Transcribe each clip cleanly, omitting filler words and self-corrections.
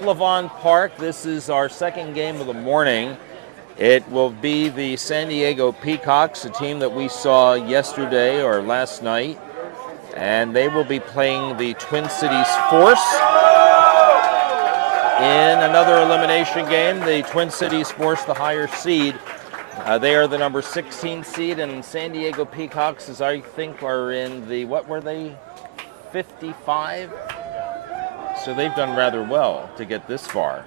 Levon Park. This is our second game of the morning. It will be the San Diego Peacocks, a team that we saw yesterday or last night, and they will be playing the Twin Cities Force in another elimination game. The Twin Cities Force, the higher seed. They are the number 16 seed, and San Diego Peacocks, as I think, are in the, what were they, 55? So they've done rather well to get this far.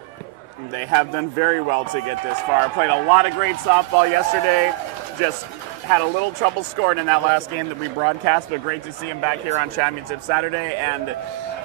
They have done very well to get this far. Played a lot of great softball yesterday. Just had a little trouble scoring in that last game that we broadcast, but great to see him back here on Championship Saturday. And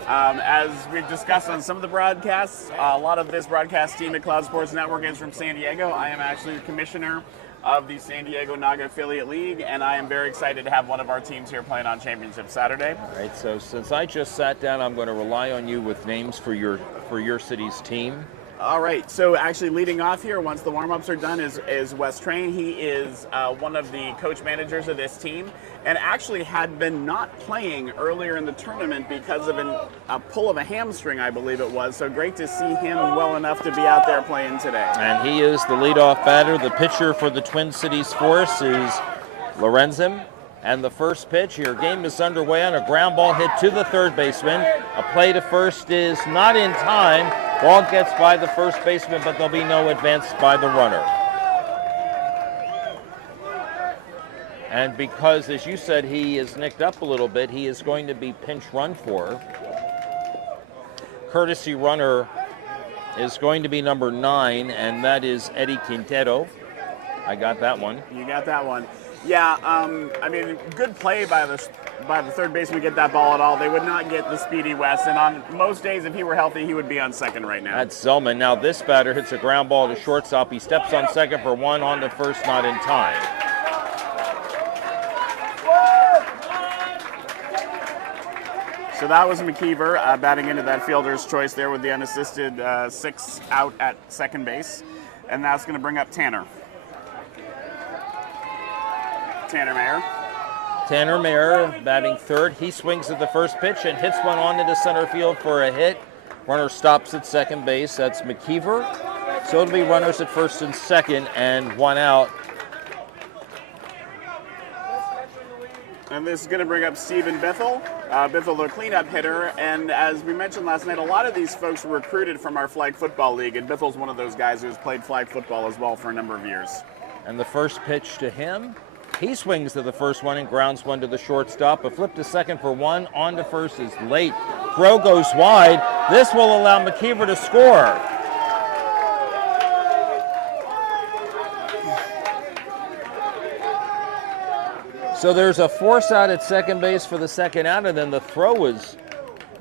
as we've discussed on some of the broadcasts, a lot of this broadcast team at Cloud Sports Network is from San Diego. I am actually the commissioner of the San Diego Naga Affiliate League, and I am very excited to have one of our teams here playing on Championship Saturday. All right, so since I just sat down, I'm going to rely on you with names for your city's team. All right, so actually leading off here, once the warm-ups are done, is Wes Train. He is one of the coach managers of this team, and actually had been not playing earlier in the tournament because of a pull of a hamstring, I believe it was. So great to see him well enough to be out there playing today. And he is the leadoff batter. The pitcher for the Twin Cities Force is Lorenzim. And the first pitch, your game is underway on a ground ball hit to the third baseman. A play to first is not in time. Ball gets by the first baseman, but there'll be no advance by the runner. And because, as you said, he is nicked up a little bit, he is going to be pinch run for. Courtesy runner is going to be number 9, and that is Eddie Quintero. I got that one. You got that one. Yeah, I mean, good play by the third baseman to get that ball at all. They would not get the speedy West, and on most days, if he were healthy, he would be on second right now. That's Zellman. Now this batter hits a ground ball to shortstop. He steps on second for one, on to first, not in time. So that was McKeever batting into that fielder's choice there with the unassisted 6 out at second base, and that's going to bring up Tanner. Tanner Mayer batting third. He swings at the first pitch and hits one on into center field for a hit. Runner stops at second base. That's McKeever. So it'll be runners at first and second and one out. And this is going to bring up Stephen Bithell. Bithell, the cleanup hitter. And as we mentioned last night, a lot of these folks were recruited from our flag football league. And Bithell's one of those guys who's played flag football as well for a number of years. And the first pitch to him. He swings to the first one and grounds one to the shortstop. A flip to second for one. On to first is late. Throw goes wide. This will allow McKeever to score. So there's a force out at second base for the second out, and then the throw was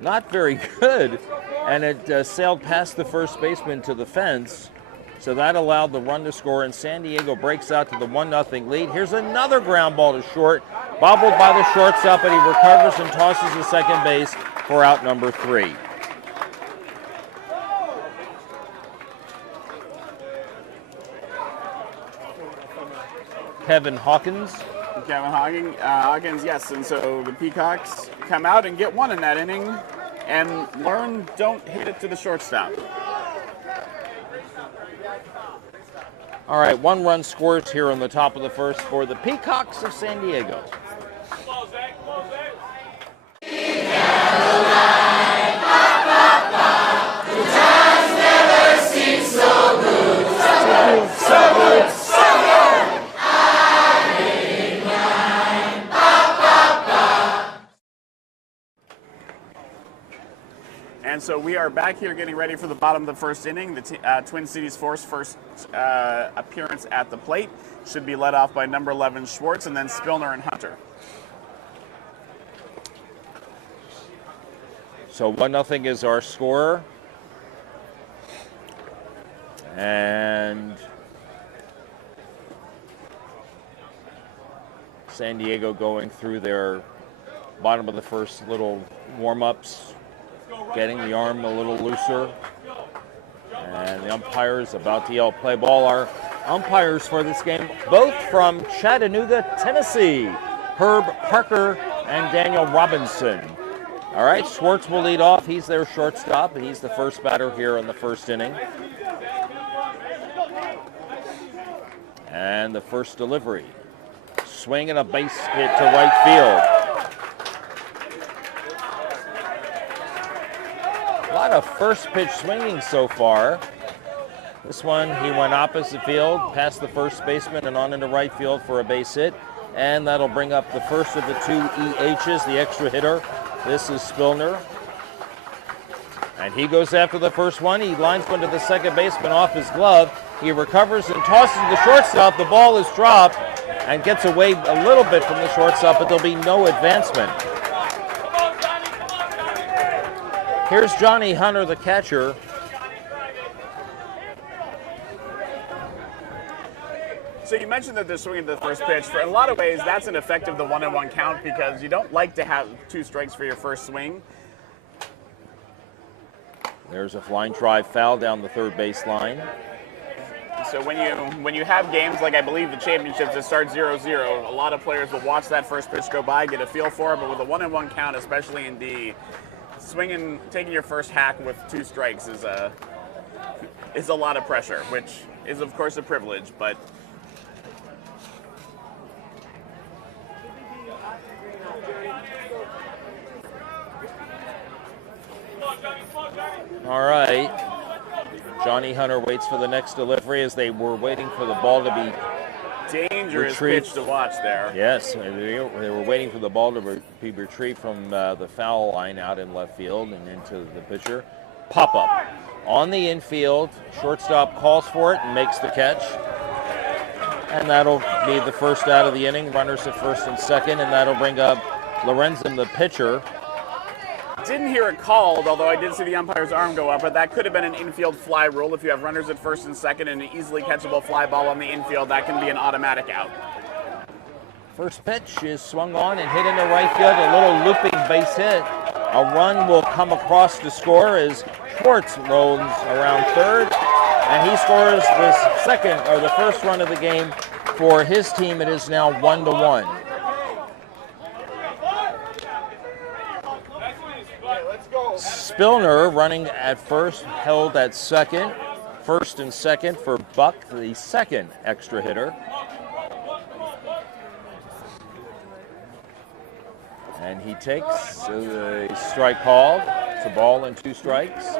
not very good, and it sailed past the first baseman to the fence. So that allowed the run to score, and San Diego breaks out to the 1-0 lead. Here's another ground ball to short, bobbled by the shortstop, but he recovers and tosses to second base for out number 3. Kevin Hawkins, yes. And so the Peacocks come out and get one in that inning, and learn don't hit it to the shortstop. All right, 1 run scores here on the top of the first for the Peacocks of San Diego. And so we are back here getting ready for the bottom of the first inning. The Twin Cities Force first appearance at the plate should be led off by number 11 Schwartz, and then Spillner and Hunter. So 1-0 is our score. And San Diego going through their bottom of the first little warm-ups, getting the arm a little looser. And the umpire is about to yell play ball. Our umpires for this game, both from Chattanooga, Tennessee, Herb Parker and Daniel Robinson. All right, Schwartz will lead off. He's their shortstop, and he's the first batter here in the first inning. And the first delivery. Swing and a base hit to right field. A lot of first pitch swinging so far. This one, he went opposite field, past the first baseman and on into right field for a base hit. And that'll bring up the first of the two EHs, the extra hitter. This is Spillner. And he goes after the first one. He lines one to the second baseman off his glove. He recovers and tosses the shortstop. The ball is dropped and gets away a little bit from the shortstop, but there'll be no advancement. Here's Johnny Hunter, the catcher. So you mentioned that they're swinging to the first pitch. For in a lot of ways, that's an effect of the 1-1 count because you don't like to have 2 strikes for your first swing. There's a flying drive foul down the third base line. So when you have games like I believe the championships that start 0-0, a lot of players will watch that first pitch go by, get a feel for it. But with a 1-1 count, especially in D, taking your first hack with 2 strikes is a lot of pressure, which is of course a privilege, but. All right. Johnny Hunter waits for the next delivery as they were waiting for the ball to be dangerous retrieved. Pitch to watch there. Yes, they were waiting for the ball to be retrieved from the foul line out in left field and into the pitcher. Pop up on the infield. Shortstop calls for it and makes the catch. And that'll be the first out of the inning. Runners at first and second, and that'll bring up Lorenzen, the pitcher. Didn't hear it called, although I did see the umpire's arm go up, but that could have been an infield fly rule. If you have runners at first and second and an easily catchable fly ball on the infield, that can be an automatic out. First pitch is swung on and hit into right field, a little looping base hit. A run will come across to score as Schwartz rolls around third, and he scores the first run of the game for his team. It is now 1-1. Spillner running at first, held at second. First and second for Buck, the second extra hitter. And he takes the strike called. It's a ball and 2 strikes.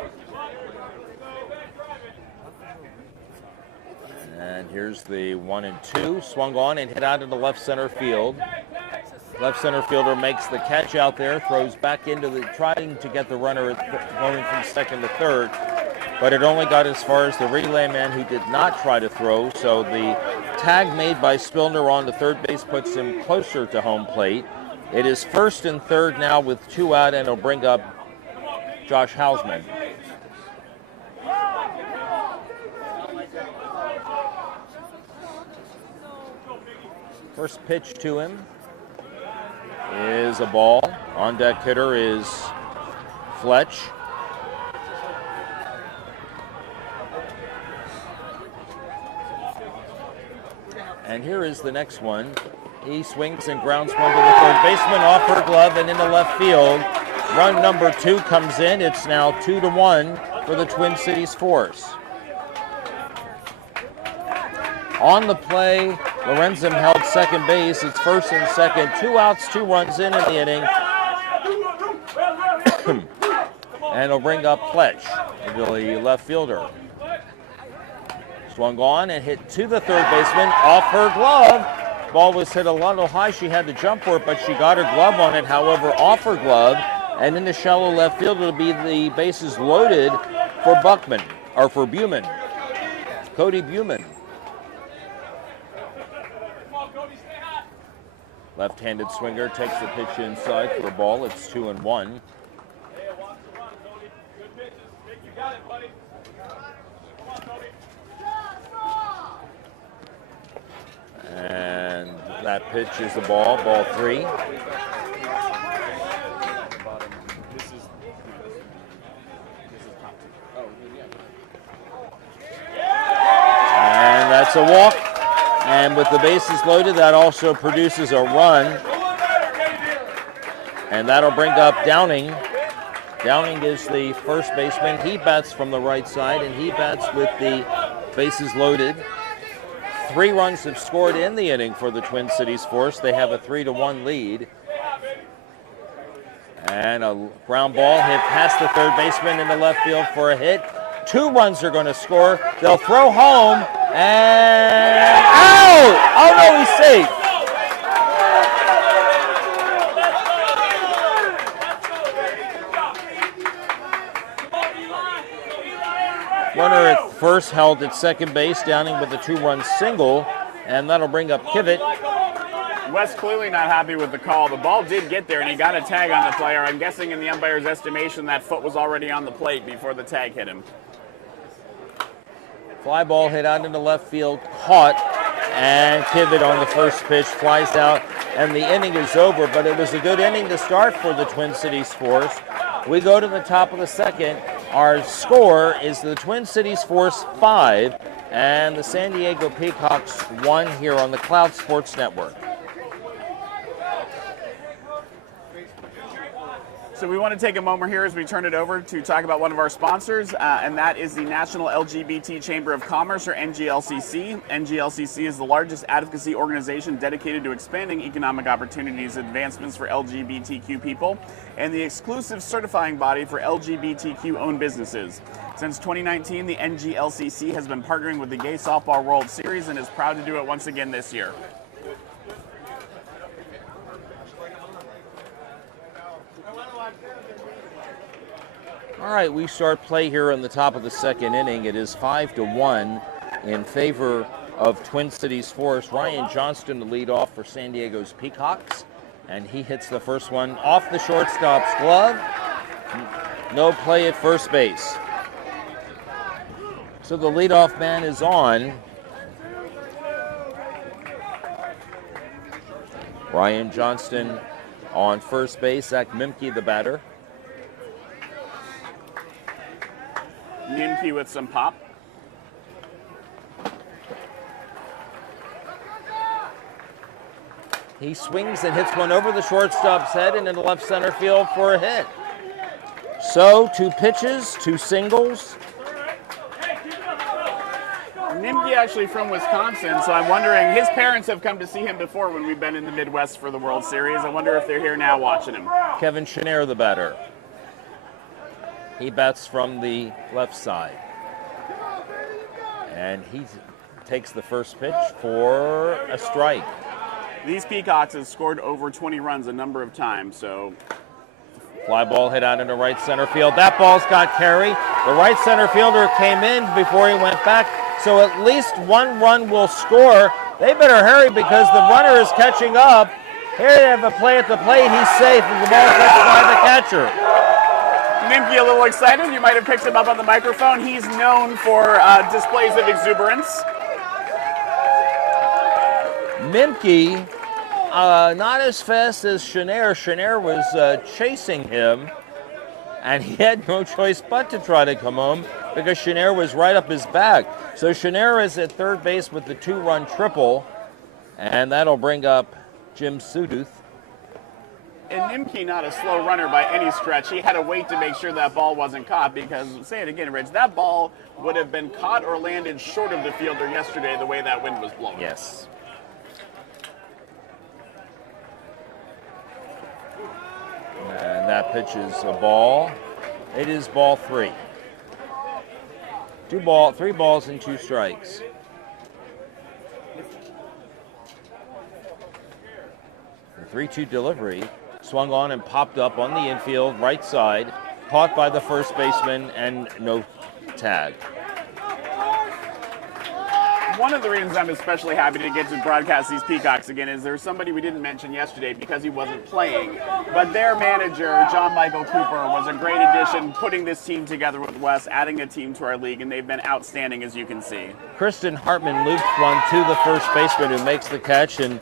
And here's the 1-2. Swung on and hit out into left center field. Left center fielder makes the catch out there, throws back trying to get the runner going from second to third, but it only got as far as the relay man who did not try to throw, so the tag made by Spillner on the third base puts him closer to home plate. It is first and third now with 2 out, and it'll bring up Josh Hausman. First pitch to him is a ball. On deck hitter is Fletch. And here is the next one. He swings and grounds one to the third baseman off her glove and into left field. Run number 2 comes in. It's now 2-1 for the Twin Cities Force. On the play, Lorenzen held second base. It's first and second. 2 outs, 2 runs in the inning. And it'll bring up Fletch, the left fielder. Swung on and hit to the third baseman off her glove. Ball was hit a little high. She had to jump for it, but she got her glove on it. However, off her glove and in the shallow left field, it'll be the bases loaded for Buman. Cody Buman. Left-handed swinger takes the pitch inside for a ball. It's 2-1. And that pitch is the ball 3. And that's a walk. And with the bases loaded, that also produces a run. and that'll bring up Downing. Downing is the first baseman. He bats from the right side, and he bats with the bases loaded. 3 runs have scored in the inning for the Twin Cities Force. They have a 3-1 lead. And a ground ball hit past the third baseman into left field for a hit. 2 runs are going to score. They'll throw home, and out! Oh no, he's safe. Runner at first held at second base, Downing with a 2-run single, and that'll bring up Kivett. Wes clearly not happy with the call. The ball did get there, and he got a tag on the player. I'm guessing in the umpire's estimation that foot was already on the plate before the tag hit him. Fly ball hit out into left field, caught, and Kivett on the first pitch flies out, and the inning is over, but it was a good inning to start for the Twin Cities Force. We go to the top of the second. Our score is the Twin Cities Force 5 and the San Diego Peacocks 1 here on the Cloud Sports Network. So we want to take a moment here as we turn it over to talk about one of our sponsors, and that is the National LGBT Chamber of Commerce, or NGLCC. NGLCC is the largest advocacy organization dedicated to expanding economic opportunities and advancements for LGBTQ people, and the exclusive certifying body for LGBTQ-owned businesses. Since 2019, the NGLCC has been partnering with the Gay Softball World Series and is proud to do it once again this year. All right, we start play here in the top of the second inning. It is 5-1 in favor of Twin Cities Force. Ryan Johnston to lead off for San Diego's Peacocks, and he hits the first one off the shortstop's glove. No play at first base. So the leadoff man is on. Ryan Johnston on first base. Zach Mimke, the batter. Mimke with some pop. He swings and hits one over the shortstop's head and into left center field for a hit. So 2 pitches, 2 singles. Mimke actually from Wisconsin, so I'm wondering, his parents have come to see him before when we've been in the Midwest for the World Series. I wonder if they're here now watching him. Kevin Chenair, the batter. He bats from the left side. And he takes the first pitch for a strike. These Peacocks have scored over 20 runs a number of times, so... Fly ball hit out into right center field. That ball's got carry. The right center fielder came in before he went back, so at least 1 run will score. They better hurry because the runner is catching up. Here they have a play at the plate. He's safe, and the ball catches by the catcher. Mimke a little excited. You might have picked him up on the microphone. He's known for displays of exuberance. Mimke, not as fast as Chenair. Chenair was chasing him, and he had no choice but to try to come home because Chenair was right up his back. So Chenair is at third base with the 2-run triple, and that'll bring up Jim Suduth. And Mimke not a slow runner by any stretch. He had to wait to make sure that ball wasn't caught because, say it again, Rich, that ball would have been caught or landed short of the fielder yesterday the way that wind was blowing. Yes. And that pitch is a ball. It is ball 3. 3 balls and 2 strikes. The 3-2 delivery swung on and popped up on the infield right side, caught by the first baseman, and no tag. One of the reasons I'm especially happy to get to broadcast these Peacocks again is there's somebody we didn't mention yesterday because he wasn't playing. But their manager, John Michael Cooper, was a great addition, putting this team together with Wes, adding a team to our league, and they've been outstanding, as you can see. Kristen Hartman loops one to the first baseman who makes the catch, and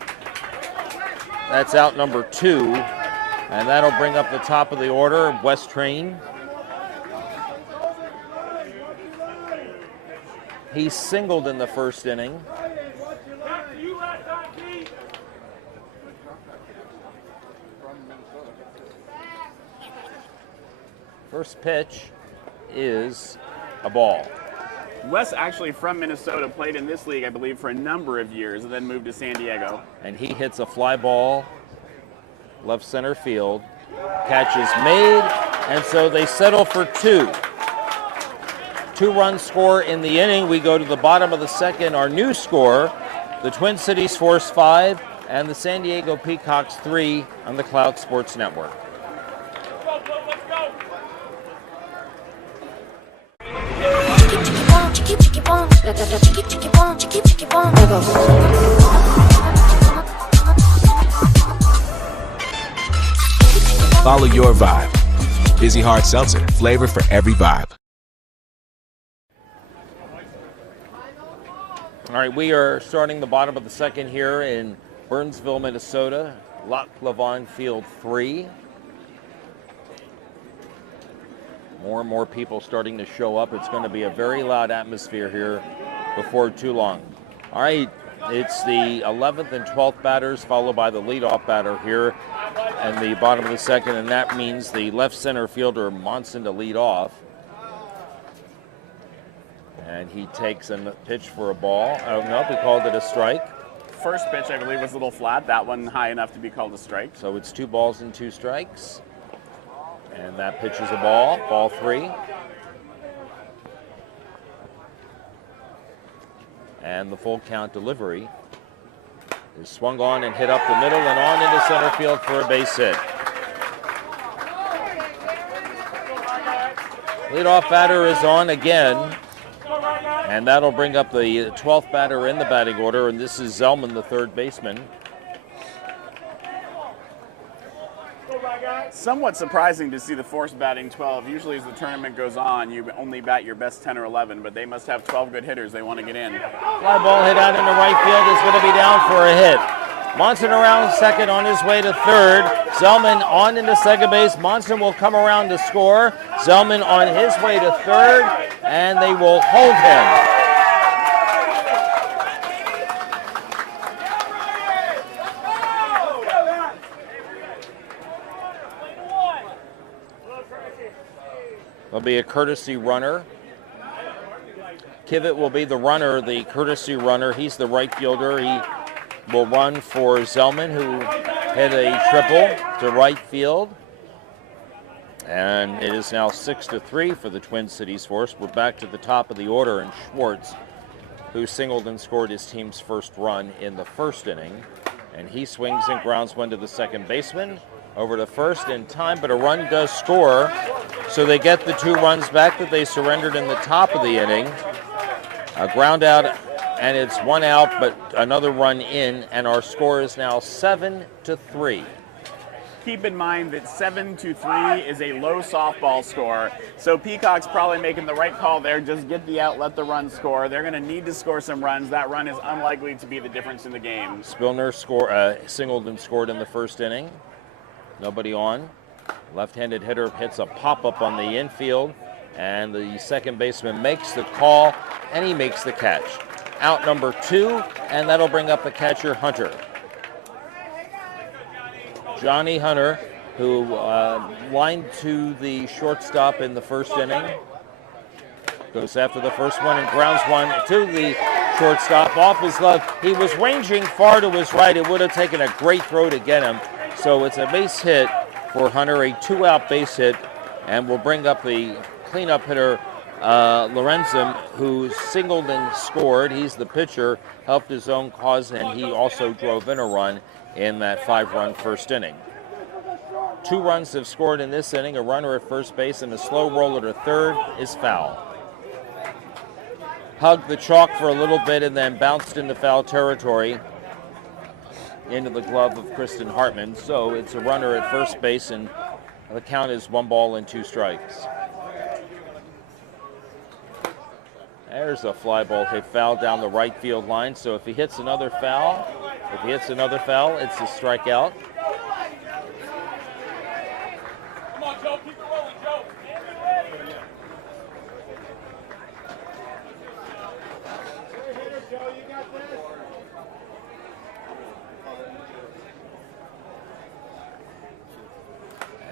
that's out number 2. And that'll bring up the top of the order, Wes Train. He singled in the first inning. First pitch is a ball. Wes, actually from Minnesota, played in this league, I believe, for a number of years and then moved to San Diego. And he hits a fly ball left center field. Catch is made, and so they settle for 2. 2-run score in the inning. We go to the bottom of the second. Our new score, the Twin Cities Force 5 and the San Diego Peacocks 3 on the Cloud Sports Network. Follow your vibe. Busy Hard Seltzer, flavor for every vibe. All right, we are starting the bottom of the second here in Burnsville, Minnesota. Loch Levon Field 3. More and more people starting to show up. It's going to be a very loud atmosphere here before too long. All right, it's the 11th and 12th batters, followed by the leadoff batter here in the bottom of the second, and that means the left center fielder, Monson, to lead off. And he takes a pitch for a ball. Oh, no, we called it a strike. First pitch, I believe, was a little flat. That one high enough to be called a strike. So it's 2 balls and 2 strikes. And that pitch is a ball, ball 3. And the full count delivery is swung on and hit up the middle and on into center field for a base hit. Leadoff batter is on again. And that'll bring up the 12th batter in the batting order, and this is Zellman, the third baseman. Somewhat surprising to see the Force batting 12. Usually as the tournament goes on, you only bat your best 10 or 11, but they must have 12 good hitters they want to get in. Fly ball hit out into right field is going to be down for a hit. Monson around second on his way to third. Zellman on into second base. Monson will come around to score. Zellman on his way to third, and they will hold him. There'll be a courtesy runner. Kivett will be the runner, the courtesy runner. He's the right fielder. He will run for Zellman, who hit a triple to right field. And it is now 6-3 for the Twin Cities Force. We're back to the top of the order, and Schwartz, who singled and scored his team's first run in the first inning. And he swings and grounds one to the second baseman. Over to first in time, but a run does score. So they get the 2 runs back that they surrendered in the top of the inning. A ground out, and it's 1 out, but another run in, and our score is now 7-3. Keep in mind that 7-3 is a low softball score, so Peacocks probably making the right call there. Just get the out, let the run score. They're going to need to score some runs. That run is unlikely to be the difference in the game. Spillner singled and scored in the first inning. Nobody on. Left-handed hitter hits a pop-up on the infield, and the second baseman makes the call, and he makes the catch. Out number 2, and that'll bring up the catcher, Hunter. Johnny Hunter, who lined to the shortstop in the first inning, goes after the first one and grounds one to the shortstop off his glove. He was ranging far to his right. It would have taken a great throw to get him. So it's a base hit for Hunter, a 2-out base hit, and will bring up the cleanup hitter, Lorenzum, who singled and scored. He's the pitcher, helped his own cause, and he also drove in a run in that 5-run first inning. 2 runs have scored in this inning. A runner at first base and a slow roller to third is foul. Hugged the chalk for a little bit and then bounced into foul territory into the glove of Kristen Hartman. So it's a runner at first base, and the count is 1 ball and 2 strikes. There's a fly ball hit foul down the right field line. So if he hits another foul, it's a strikeout. Come on, Joe, keep it rolling, Joe.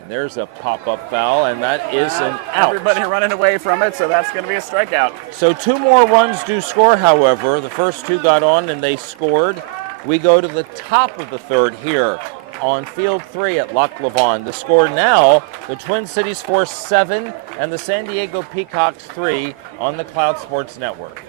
There's a pop-up foul, and that is an out. Everybody running away from it, so that's going to be a strikeout. So 2 more runs do score, however. The first 2 got on and they scored. We go to the top of the 3rd here on field 3 at Loch Levon. The score now, the Twin Cities Force 7 and the San Diego Peacocks 3 on the Cloud Sports Network.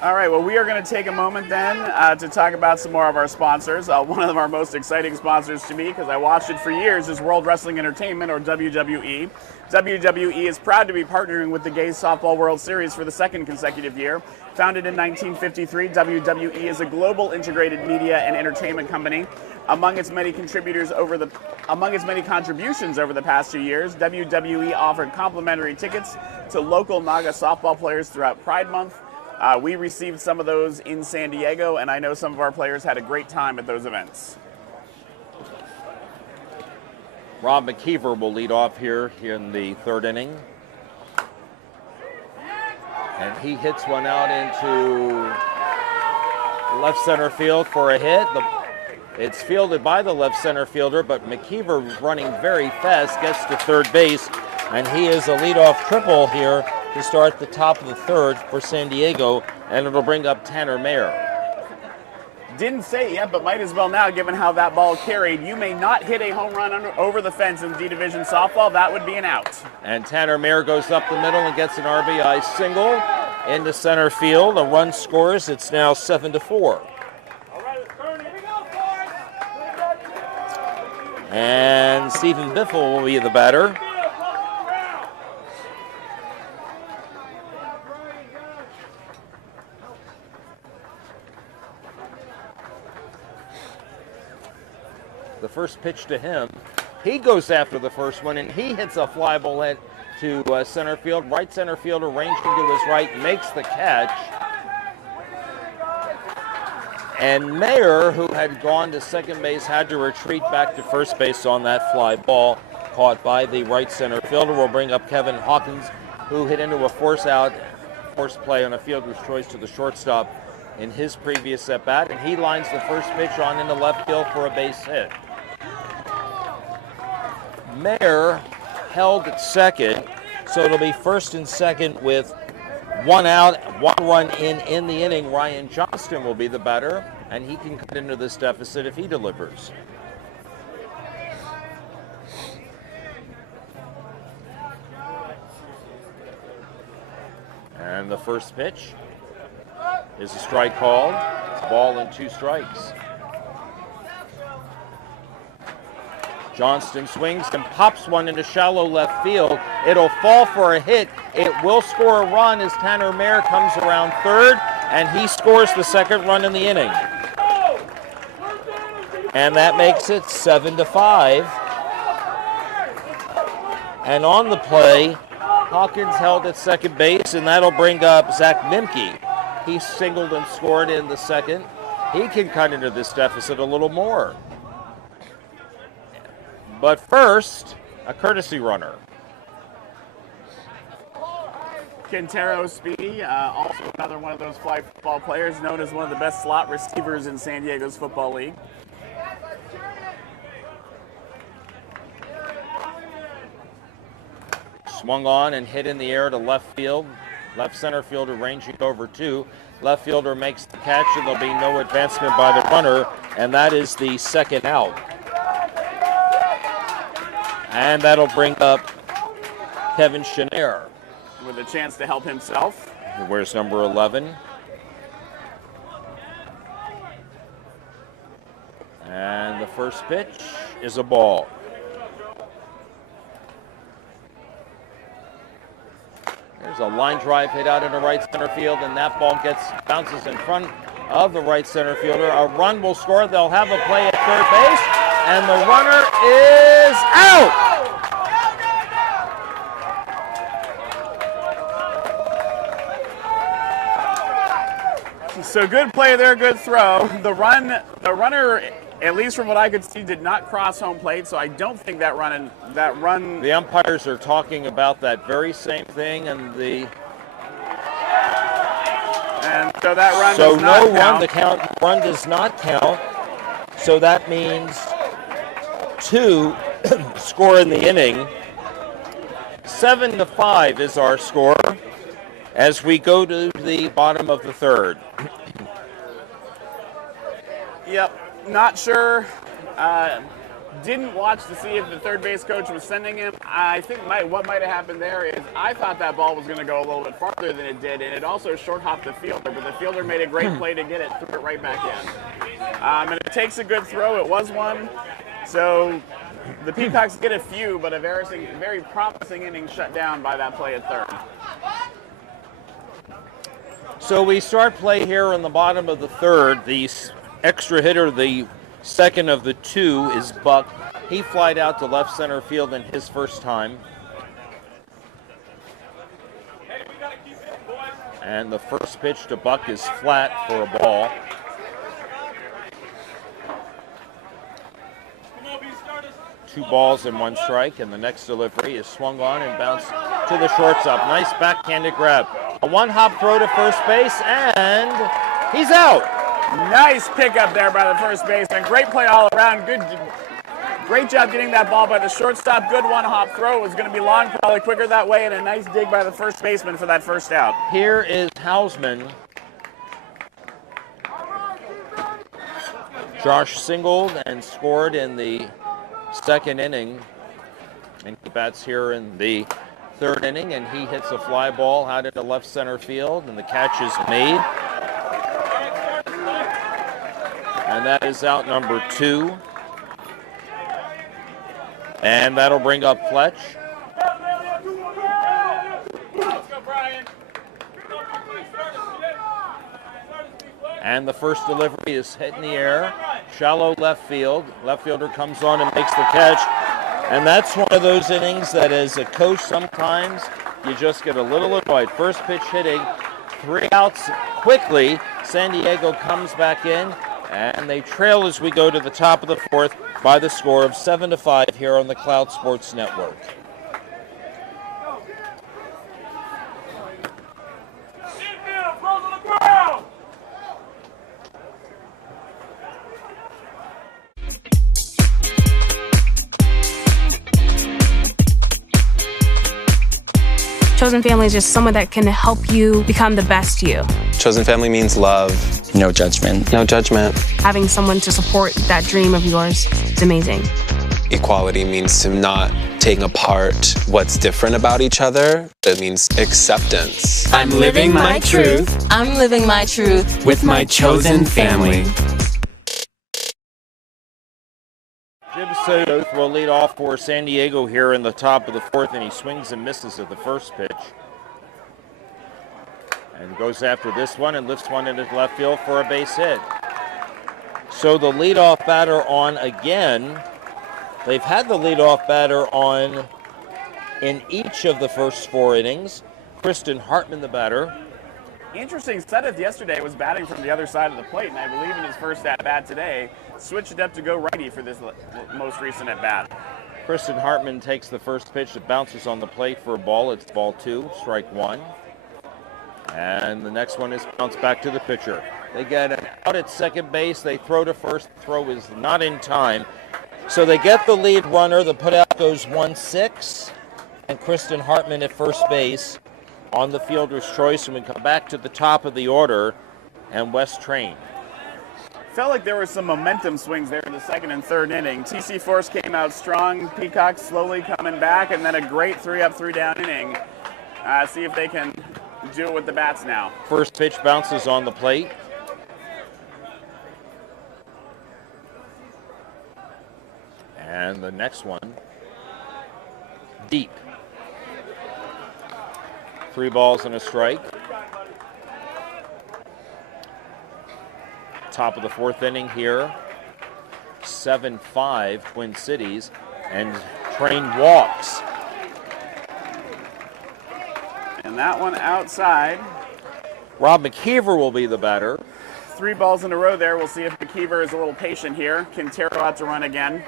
All right, well, we are going to take a moment then to talk about some more of our sponsors. One of our most exciting sponsors to me, because I watched it for years, is World Wrestling Entertainment, or WWE. WWE is proud to be partnering with the Gay Softball World Series for the 2nd consecutive year. Founded in 1953, WWE is a global integrated media and entertainment company. Among its many contributions over the past 2 years, WWE offered complimentary tickets to local Naga softball players throughout Pride Month. We received some of those in San Diego, and I know some of our players had a great time at those events. Rob McKeever will lead off here in the 3rd inning. And he hits one out into left center field for a hit. It's fielded by the left center fielder, but McKeever, running very fast, gets to 3rd base, and he is a leadoff triple here to start the top of the 3rd for San Diego, and it'll bring up Tanner Mayer. Didn't say it yet, but might as well now, given how that ball carried. You may not hit a home run over the fence in D-Division softball. That would be an out. And Tanner Mayer goes up the middle and gets an RBI single into center field. A run scores. It's now 7-4. And Stephen Biffle will be the batter. The first pitch to him, he goes after the first one, and he hits a fly ball hit to center field. Right center fielder ranged into his right, makes the catch. And Mayer, who had gone to second base, had to retreat back to first base on that fly ball caught by the right center fielder. Will bring up Kevin Hawkins, who hit into a force play on a fielder's choice to the shortstop in his previous at-bat, and he lines the first pitch on into left field for a base hit. Mayer held at second, so it'll be first and second with 1 out, 1 run in the inning. Ryan Johnston will be the batter, and he can cut into this deficit if he delivers. And the first pitch is a strike called. It's a ball and 2 strikes. Johnston swings and pops one into shallow left field. It'll fall for a hit. It will score a run as Tanner Mayer comes around 3rd, and he scores the 2nd run in the inning. And that makes it 7-5. And on the play, Hawkins held at second base, and that'll bring up Zach Mimke. He singled and scored in the 2nd. He can cut into this deficit a little more. But first, a courtesy runner. Quintero Speedy, also another one of those fly football players, known as one of the best slot receivers in San Diego's football league. Swung on and hit in the air to left field. Left center fielder ranging over 2. Left fielder makes the catch, and there'll be no advancement by the runner, and that is the 2nd out. And that'll bring up Kevin Chenair. With a chance to help himself. He wears number 11. And the first pitch is a ball. There's a line drive hit out into right center field, and that ball bounces in front of the right center fielder. A run will score. They'll have a play at 3rd base, and the runner is out. So good play there, good throw. The runner, at least from what I could see, did not cross home plate, so I don't think that run. The umpires are talking about that very same thing, and so that run so does not no count. run. The run does not count. So that means 2 score in the inning. 7-5 is our score as we go to the bottom of the third. Yep, not sure. Didn't watch to see if the third base coach was sending him. I think what might have happened there is I thought that ball was going to go a little bit farther than it did, and it also short hopped the fielder, but the fielder made a great play to get it, threw it right back in. And it takes a good throw. It was one. So the Peacocks get a few, but a very promising inning shut down by that play at third. So we start play here in the bottom of the third. The extra hitter, the second of the 2, is Buck. He flied out to left center field in his first time. And the first pitch to Buck is flat for a ball. Two balls and 1 strike, and the next delivery is swung on and bounced to the shortstop. Nice backhanded grab. A 1-hop throw to first base, and he's out. Nice pickup there by the first baseman. Great play all around. Great job getting that ball by the shortstop. Good 1-hop throw. It was going to be long, probably quicker that way, and a nice dig by the first baseman for that first out. Here is Hausman. Josh singled and scored in the second inning, and he bats here in the third inning, and he hits a fly ball out into left center field, and the catch is made. And that is out number 2. And that'll bring up Fletch. And the first delivery is hit in the air. Shallow left field. Left fielder comes on and makes the catch. And that's one of those innings that as a coach sometimes you just get a little annoyed. First pitch hitting, 3 outs quickly. San Diego comes back in, and they trail as we go to the top of the fourth by the score of 7-5 here on the Cloud Sports Network. Chosen family is just someone that can help you become the best you. Chosen family means love. No judgment. No judgment. Having someone to support that dream of yours is amazing. Equality means to not take apart what's different about each other. It means acceptance. I'm living my truth. I'm living my truth with my chosen family. Jim Soto will lead off for San Diego here in the top of the fourth, and he swings and misses at the first pitch. And goes after this one and lifts one into left field for a base hit. So the leadoff batter on again. They've had the leadoff batter on in each of the first 4 innings. Kristen Hartman, the batter. Interesting setup yesterday was batting from the other side of the plate, and I believe in his first at-bat today, switched it up to go righty for this most recent at-bat. Kristen Hartman takes the first pitch. It bounces on the plate for a ball. It's ball 2, strike 1. And the next one is bounced back to the pitcher. They get an out at second base. They throw to first. The throw is not in time. So they get the lead runner. The putout goes 1-6. And Kristen Hartman at first base on the fielder's choice. And we come back to the top of the order and Wes Train. Felt like there were some momentum swings there in the second and third inning. TC Force came out strong. Peacocks slowly coming back, and then a great 3-up, 3-down inning. See if they can do it with the bats now. First pitch bounces on the plate. And the next one, deep. 3 balls and a strike. Top of the fourth inning here. 7-5 Twin Cities, and Train walks. And that one outside. Rob McKeever will be the batter. 3 balls in a row there. We'll see if McKeever is a little patient here. Quintero out to run again.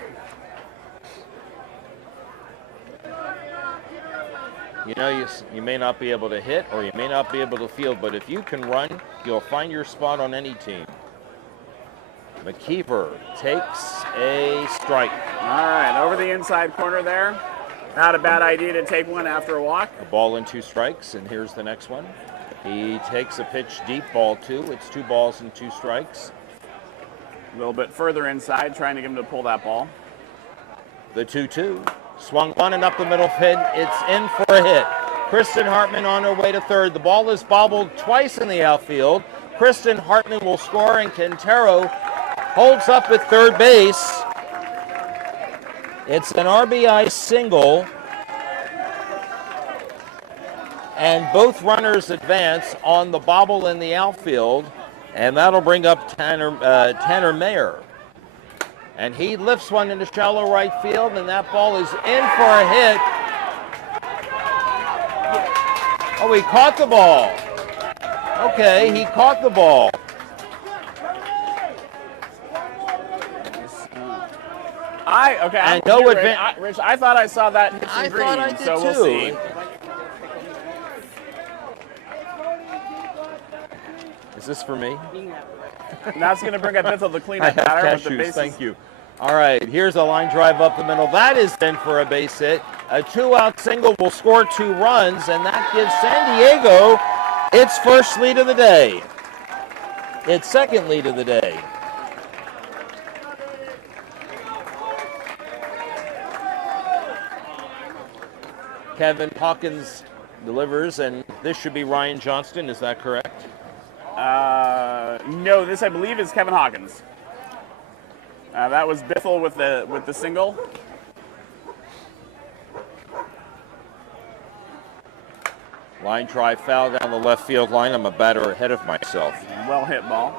You know, you may not be able to hit or you may not be able to field, but if you can run, you'll find your spot on any team. McKeever takes a strike. All right, over the inside corner there. Not a bad idea to take one after a walk. A ball and 2 strikes, and here's the next one. He takes a pitch deep, ball 2. It's 2 balls and 2 strikes. A little bit further inside, trying to get him to pull that ball. The 2-2. Swung on and up the middle pin. It's in for a hit. Kristen Hartman on her way to third. The ball is bobbled twice in the outfield. Kristen Hartman will score, and Quintero holds up at third base. It's an RBI single, and both runners advance on the bobble in the outfield, and that'll bring up Tanner Mayer. And he lifts one into shallow right field, and that ball is in for a hit. Oh, he caught the ball. Okay, he caught the ball. And Rich, I thought I saw that hit some green, thought I did so too. we'll see. Is this for me? And that's going to bring up Bithell the I cleanup have batter with the cashews, bases. thank you. All right, here's a line drive up the middle. That is in for a base hit. A 2-out single will score 2 runs, and that gives San Diego its first lead of the day. Its second lead of the day. Kevin Hawkins delivers, and this should be Ryan Johnston. Is that correct? No, this I believe is Kevin Hawkins. That was Bithell with the single. Line drive foul down the left field line. I'm a batter ahead of myself. Well hit ball.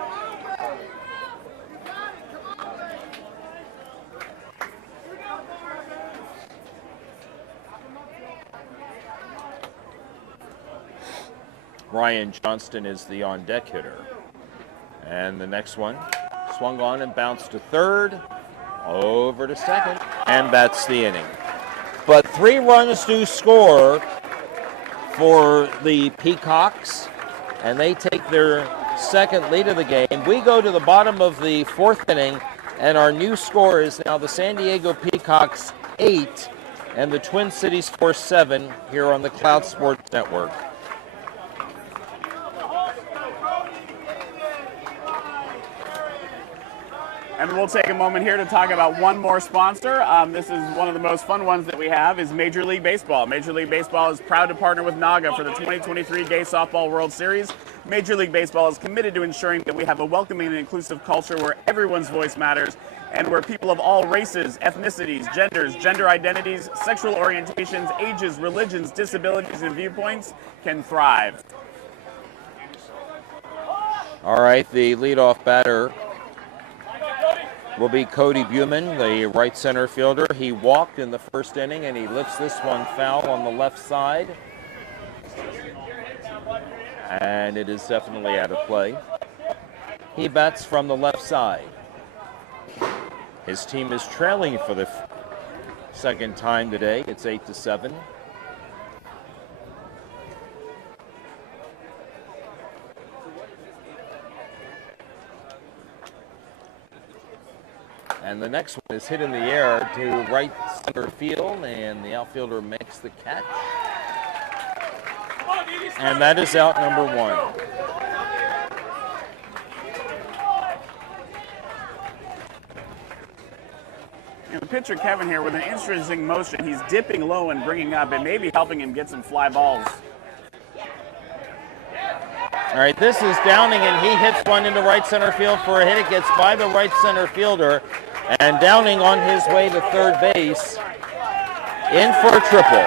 Ryan Johnston is the on-deck hitter. And the next one swung on and bounced to third, over to second, and that's the inning. But 3 runs do score for the Peacocks, and they take their second lead of the game. We go to the bottom of the 4th inning, and our new score is now the San Diego Peacocks 8 and the Twin Cities Force 7 here on the Cloud Sports Network. And we'll take a moment here to talk about one more sponsor. This is one of the most fun ones that we have is Major League Baseball. Major League Baseball is proud to partner with NAGA for the 2023 Gay Softball World Series. Major League Baseball is committed to ensuring that we have a welcoming and inclusive culture where everyone's voice matters and where people of all races, ethnicities, genders, gender identities, sexual orientations, ages, religions, disabilities, and viewpoints can thrive. All right, the leadoff batter will be Cody Buman, the right center fielder. He walked in the first inning, and he lifts this one foul on the left side. And it is definitely out of play. He bats from the left side. His team is trailing for the second time today. It's 8-7. And the next one is hit in the air to right center field, and the outfielder makes the catch. And that is out number 1. The pitcher Kevin here with an interesting motion. He's dipping low and bringing up, and maybe helping him get some fly balls. All right, this is Downing, and he hits one into right center field for a hit. It gets by the right center fielder, and Downing on his way to third base, in for a triple.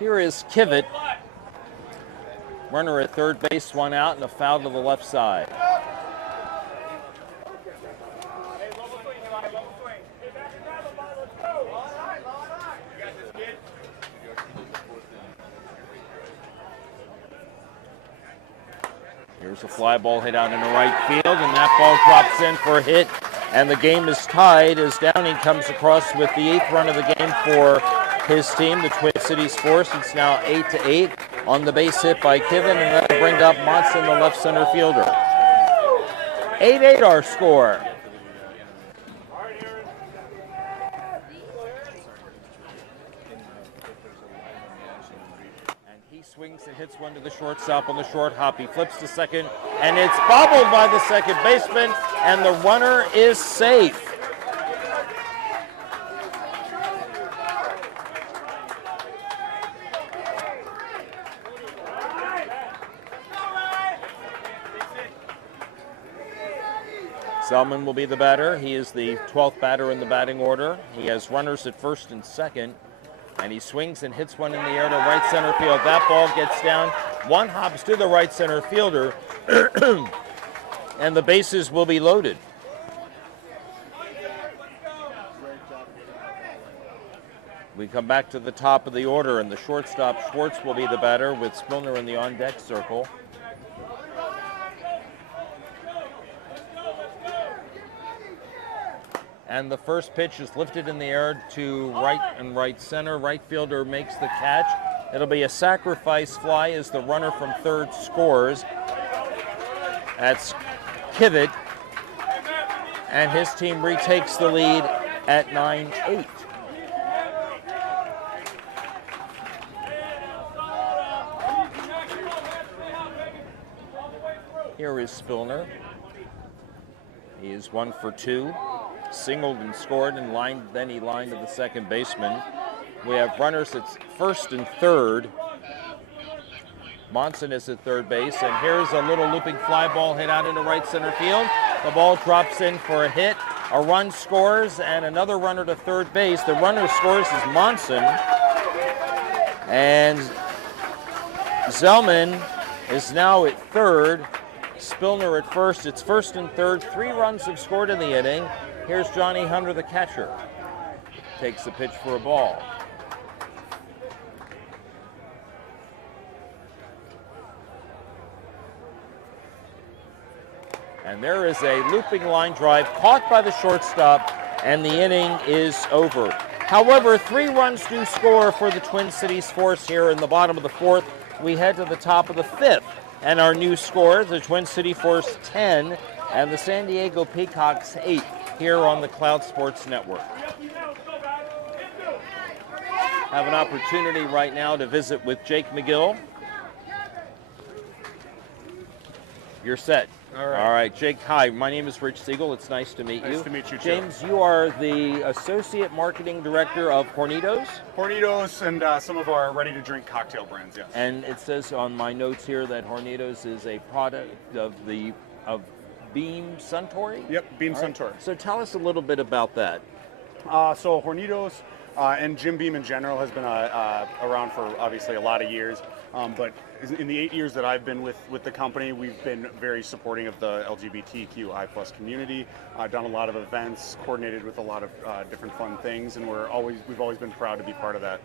Here is Kivett. Runner at third base, 1 out, and a foul to the left side. Here's a fly ball hit out into right field, and that ball drops in for a hit, and the game is tied as Downing comes across with the 8th run of the game for his team, the Twin Cities Force. It's now 8-8 on the base hit by Kiven, and that'll bring up Monson, the left center fielder. 8-8 our score. And he swings and hits one to the shortstop on the short hop. He flips to second, and it's bobbled by the second baseman, and the runner is safe. Zellman will be the batter. He is the 12th batter in the batting order. He has runners at first and second, and he swings and hits one in the air to right center field. That ball gets down. One hops to the right center fielder, and the bases will be loaded. We come back to the top of the order, and the shortstop Schwartz will be the batter with Spillner in the on-deck circle. And the first pitch is lifted in the air to right and right center. Right fielder makes the catch. It'll be a sacrifice fly as the runner from third scores. That's Kivett. And his team retakes the lead at 9-8. Here is Spillner. He is 1 for 2. Singled and scored and lined, then he lined to the second baseman. We have runners at first and third. Monson is at third base, and here's a little looping fly ball hit out into right center field. The ball drops in for a hit. A run scores, and another runner to third base. The runner scores is Monson, and Zellman is now at third. Spillner at first. It's first and third. 3 runs have scored in the inning. Here's Johnny Hunter, the catcher. Takes the pitch for a ball. And there is a looping line drive caught by the shortstop, and the inning is over. However, 3 runs do score for the Twin Cities Force here in the bottom of the 4th. We head to the top of the 5th. And our new score, the Twin City Force 10 and the San Diego Peacocks 8 here on the Cloud Sports Network. Have an opportunity right now to visit with Jake McGill. You're set. All right. All right, Jake, hi. My name is Rich Siegel. It's nice to meet you. Nice to meet you, too. James, you are the Associate Marketing Director of Hornitos. Hornitos and some of our ready-to-drink cocktail brands, yes. And it says on my notes here that Hornitos is a product of Beam Suntory? Yep, Beam All right. Suntory. So tell us a little bit about that. So Hornitos and Jim Beam in general has been around for obviously a lot of years. But in the 8 years that I've been with the company, we've been very supporting of the LGBTQI+ community. Done a lot of events, coordinated with a lot of different fun things, and we've always been proud to be part of that.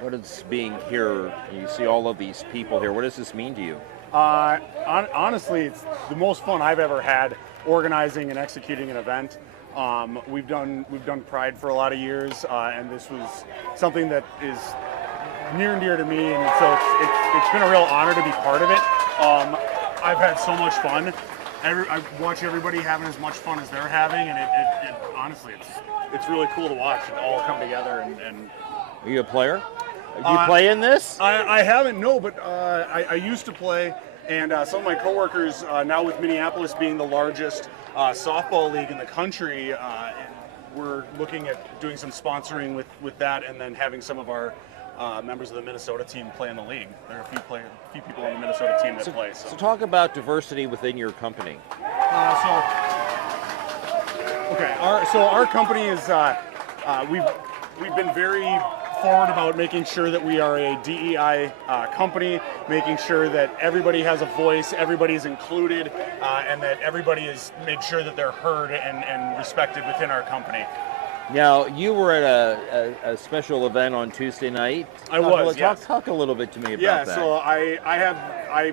What is being here? You see all of these people here. What does this mean to you? Honestly, it's the most fun I've ever had organizing and executing an event. We've done Pride for a lot of years, and this was something that is near and dear to me, and so it's been a real honor to be part of it. I've had so much fun. I watch everybody having as much fun as they're having, and it honestly, it's really cool to watch it all come together. And Are you a player? Do you play in this? I haven't, no, but I used to play, and some of my coworkers now with Minneapolis being the largest softball league in the country, and we're looking at doing some sponsoring with that, and then having some of our members of the Minnesota team play in the league. There are a few people on the Minnesota team that play. So talk about diversity within your company. Our company is we've been very forward about making sure that we are a DEI company, making sure that everybody has a voice, everybody's included, and that everybody is made sure that they're heard and respected within our company. Now, you were at a special event on Tuesday night. I was, yes. Talk a little bit to me about that. Yeah, so I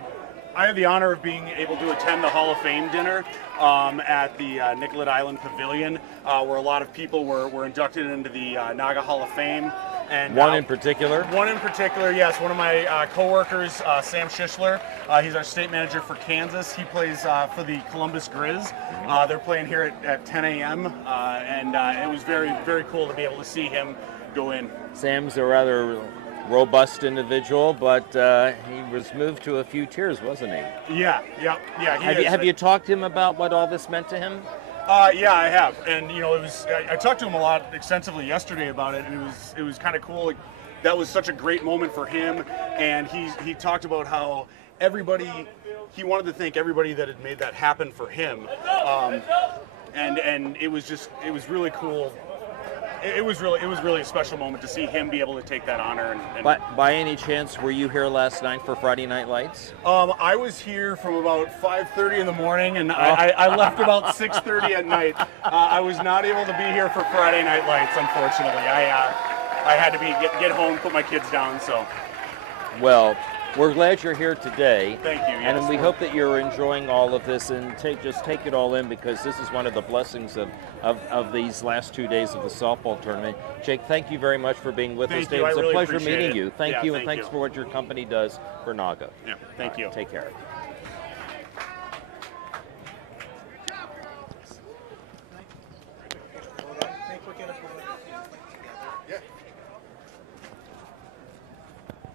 I had the honor of being able to attend the Hall of Fame dinner at the Nicollet Island Pavilion, where a lot of people were inducted into the Naga Hall of Fame. And One in particular? One in particular, yes. One of my coworkers, Sam Schischler. He's our state manager for Kansas. He plays for the Columbus Grizz. They're playing here at 10 a.m. And it was very, very cool to be able to see him go in. Sam's a rather robust individual, but he was moved to a few tears, wasn't he? Yeah. Have you talked to him about what all this meant to him? Yeah, I have, and it was. I talked to him a lot extensively yesterday about it, and it was kind of cool. Like, that was such a great moment for him, and he talked about how he wanted to thank everybody that had made that happen for him, and it was really cool. It was really a special moment to see him be able to take that honor. But by any chance, were you here last night for Friday Night Lights? I was here from about 5:30 in the morning, and I left about 6:30 at night. I was not able to be here for Friday Night Lights, unfortunately. I had to get home, put my kids down. So. Well, we're glad you're here today. Thank you. Yes, and we hope that you're enjoying all of this and just take it all in, because this is one of the blessings of these last 2 days of the softball tournament. Jake, thank you very much for being with us today. It was a pleasure meeting you. Thank you, and thanks for what your company does for Naga. Yeah, thank you. Take care.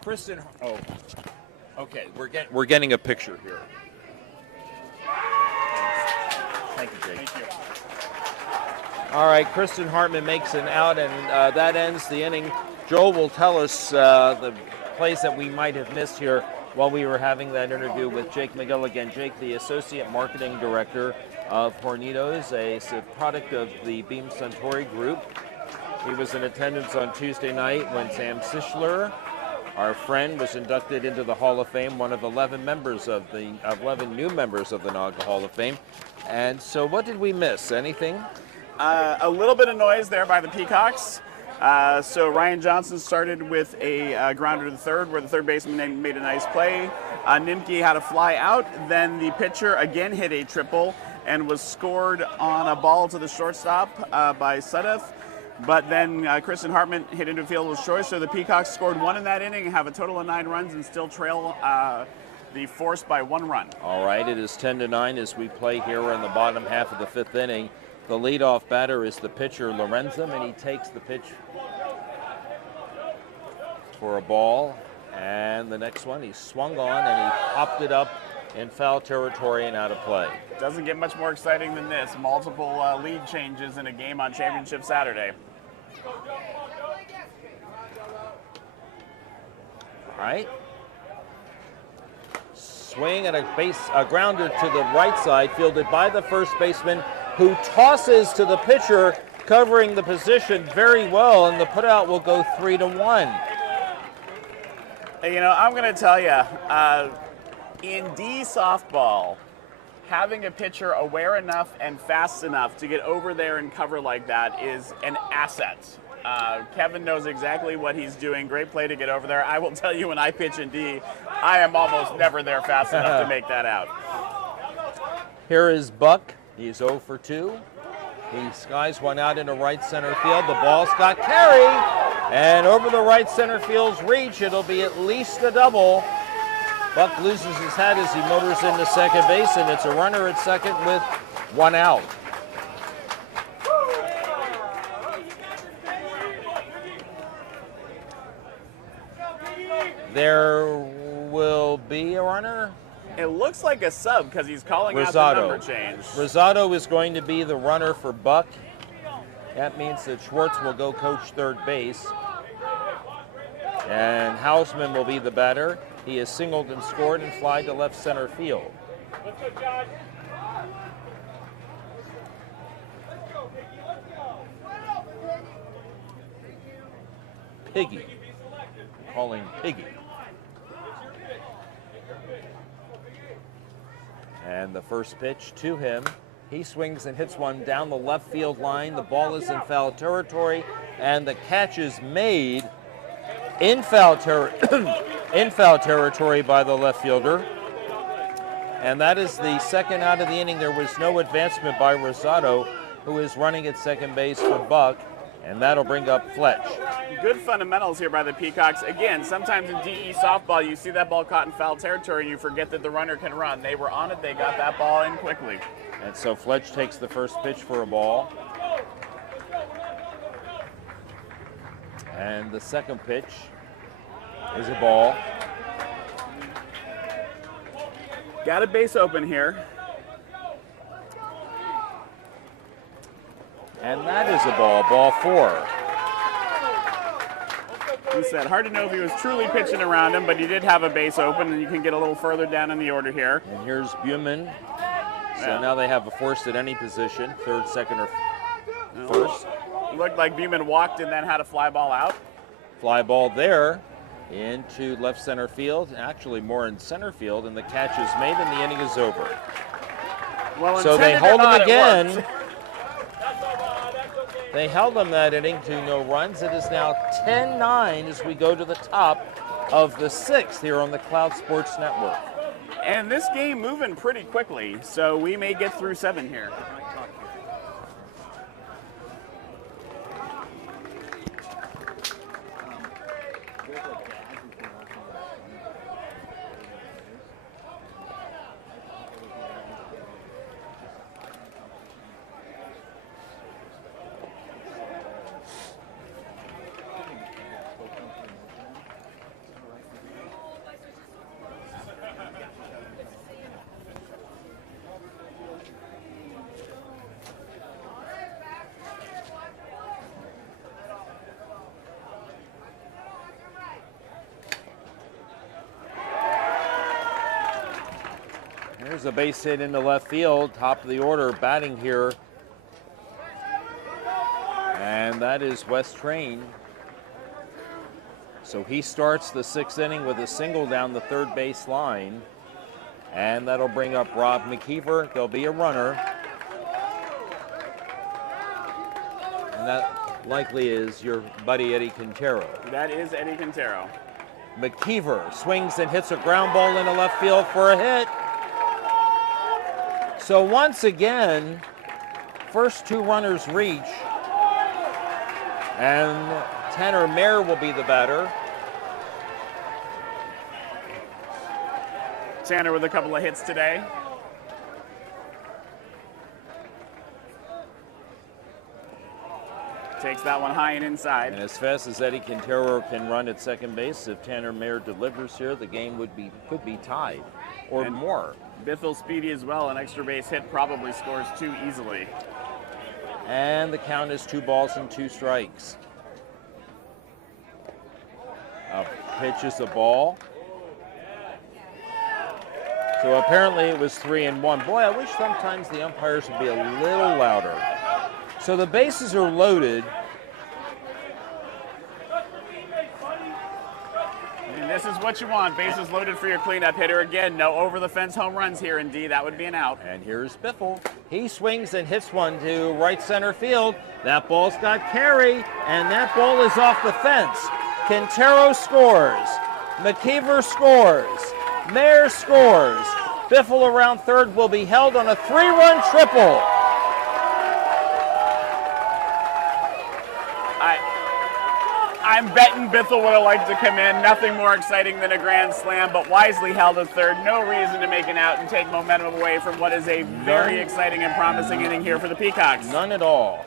Kristen, okay, we're getting a picture here. Thank you, Jake. Thank you. All right, Kristen Hartman makes an out, and that ends the inning. Joel will tell us the plays that we might have missed here while we were having that interview with Jake McGilligan. Jake, the Associate Marketing Director of Hornitos, a product of the Beam Suntory Group. He was in attendance on Tuesday night when Sam Schischler, our friend, was inducted into the Hall of Fame, one of 11 new members of the Naga Hall of Fame. And so what did we miss? Anything? A little bit of noise there by the Peacocks. So Ryan Johnson started with a grounder to the third, where the third baseman made a nice play. Nimke had a fly out. Then the pitcher again hit a triple and was scored on a ball to the shortstop by Sudduth. But then Kristen Hartman hit into fielder's choice, so the Peacocks scored one in that inning, have a total of 9 runs, and still trail the Force by 1 run. All right, it is 10-9 as we play here in the bottom half of the 5th inning. The leadoff batter is the pitcher, Lorenzum, and he takes the pitch for a ball. And the next one, he swung on and he popped it up in foul territory and out of play. Doesn't get much more exciting than this. Multiple lead changes in a game on Championship Saturday. All right. Swing and a grounder to the right side, fielded by the first baseman, who tosses to the pitcher, covering the position very well, and the putout will go 3-1. I'm going to tell you, in D softball, having a pitcher aware enough and fast enough to get over there and cover like that is an asset. Kevin knows exactly what he's doing. Great play to get over there. I will tell you, when I pitch in D, I am almost never there fast enough to make that out. Here is Buck. He's 0 for 2. He skies one out into right center field. The ball's got carry, and over the right center field's reach, it'll be at least a double. Buck loses his hat as he motors into second base, and it's a runner at second with 1 out. There will be a runner. It looks like a sub because he's calling out the number change. Rosado is going to be the runner for Buck. That means that Schwartz will go coach third base. And Hausman will be the batter. He has singled and scored and fly to left center field. Piggy. Calling Piggy. And the first pitch to him. He swings and hits one down the left field line. The ball is in foul territory, and the catch is made in foul territory by the left fielder. And that is the second out of the inning. There was no advancement by Rosado, who is running at second base for Buck, and that'll bring up Fletch. Good fundamentals here by the Peacocks. Again, sometimes in DE softball, you see that ball caught in foul territory and you forget that the runner can run. They were on it. They got that ball in quickly. And so Fletch takes the first pitch for a ball. And the second pitch is a ball. Got a base open here. And that is a ball 4. He said, hard to know if he was truly pitching around him, but he did have a base open, and you can get a little further down in the order here. And here's Buman. So now they have a force at any position, third, second, or first. Looked like Buman walked and then had a fly ball out. Fly ball there into left center field, actually more in center field, and the catch is made and the inning is over. Well, so they intended or hold him not, it again. worked. They held him that inning to no runs. It is now 10-9 as we go to the top of the 6th here on the Cloud Sports Network. And this game moving pretty quickly, so we may get through 7 here. Here's a base hit into left field, top of the order, batting here. And that is Wes Train. So he starts the 6th inning with a single down the third base line. And that'll bring up Rob McKeever. There'll be a runner. And that likely is your buddy Eddie Quintero. That is Eddie Quintero. McKeever swings and hits a ground ball into left field for a hit. So once again, first 2 runners reach, and Tanner Mayer will be the batter. Tanner with a couple of hits today. Takes that one high and inside. And as fast as Eddie Quintero can run at second base, if Tanner Mayer delivers here, the game could be tied or And more. Bithell speedy as well. An extra base hit probably scores 2 easily. And the count is 2 balls and 2 strikes. A pitch is a ball. So apparently it was 3-1. Boy, I wish sometimes the umpires would be a little louder. So the bases are loaded. And this is what you want. Bases loaded for your cleanup hitter. Again, no over-the-fence home runs here, and D, that would be an out. And here's Biffle. He swings and hits one to right center field. That ball's got carry, and that ball is off the fence. Quintero scores. McKeever scores. Mayer scores. Biffle around third will be held on a 3-run triple. I'm betting Bithell would have liked to come in. Nothing more exciting than a grand slam, but wisely held at third. No reason to make an out and take momentum away from what is a very exciting and promising inning here for the Peacocks. None at all.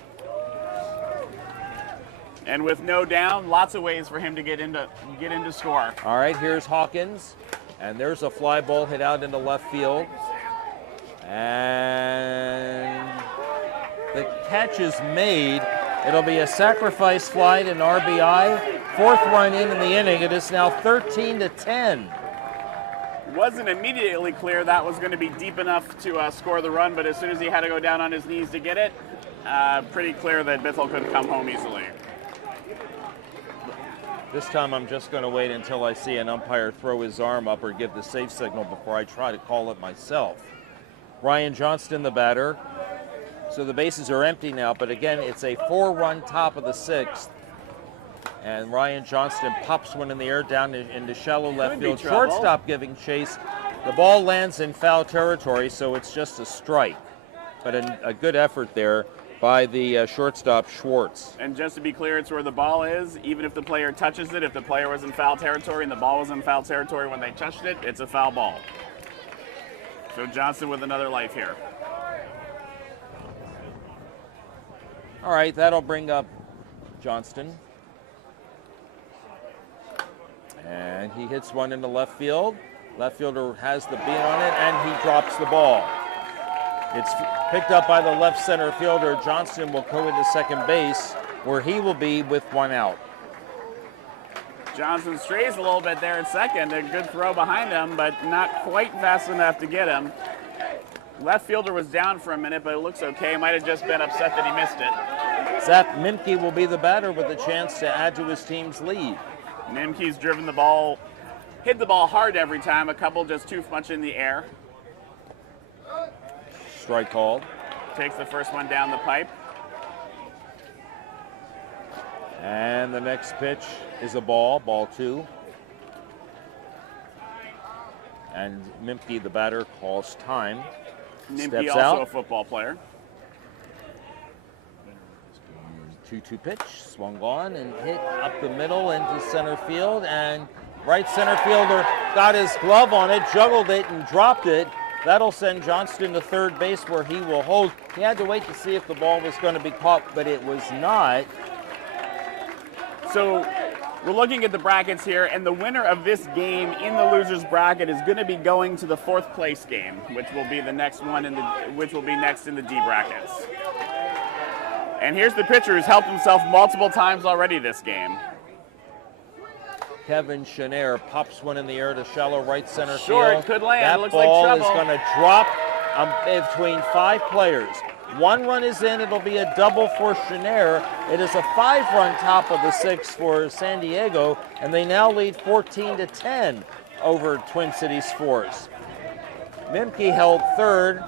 And with no down, lots of ways for him to get into score. All right, here's Hawkins. And there's a fly ball hit out into left field. And the catch is made. It'll be a sacrifice fly to an RBI. 4th run in the inning. It is now 13-10. Wasn't immediately clear that was going to be deep enough to score the run, but as soon as he had to go down on his knees to get it, pretty clear that Bithell could come home easily. This time I'm just going to wait until I see an umpire throw his arm up or give the safe signal before I try to call it myself. Ryan Johnston, the batter. So the bases are empty now, but again, it's a 4-run top of the 6th. And Ryan Johnston pops one in the air down into shallow left field. Shortstop giving chase. The ball lands in foul territory, so it's just a strike. But a good effort there by the shortstop, Schwartz. And just to be clear, it's where the ball is. Even if the player touches it, if the player was in foul territory and the ball was in foul territory when they touched it, it's a foul ball. So Johnston with another life here. All right, that'll bring up Johnston. And he hits one into left field. Left fielder has the beat on it, and he drops the ball. It's picked up by the left center fielder. Johnston will go into second base, where he will be with one out. Johnston strays a little bit there at second. A good throw behind him, but not quite fast enough to get him. Left fielder was down for a minute, but it looks okay. Might have just been upset that he missed it. Zach Mimke will be the batter with a chance to add to his team's lead. Mimke's driven the ball, hit the ball hard every time, a couple just too much in the air. Strike called. Takes the first one down the pipe. And the next pitch is a ball 2. And Mimke, the batter, calls time. Mimke Steps also out. a football player. 2-2 pitch, swung on and hit up the middle into center field, and right center fielder got his glove on it, juggled it, and dropped it. That'll send Johnston to third base, where he will hold. He had to wait to see if the ball was going to be caught, but it was not. So we're looking at the brackets here, and the winner of this game in the losers bracket is going to be going to the fourth place game, which will be the next one which will be next in the D brackets. And here's the pitcher who's helped himself multiple times already this game. Kevin Chenair pops one in the air to shallow right center Short, field. could land. That Looks like ball trouble. is going to drop between 5 players. 1 run is in. It'll be a double for Chenair. It is a 5-run top of the 6th for San Diego, and they now lead 14-10 over Twin Cities Force. Mimke held third.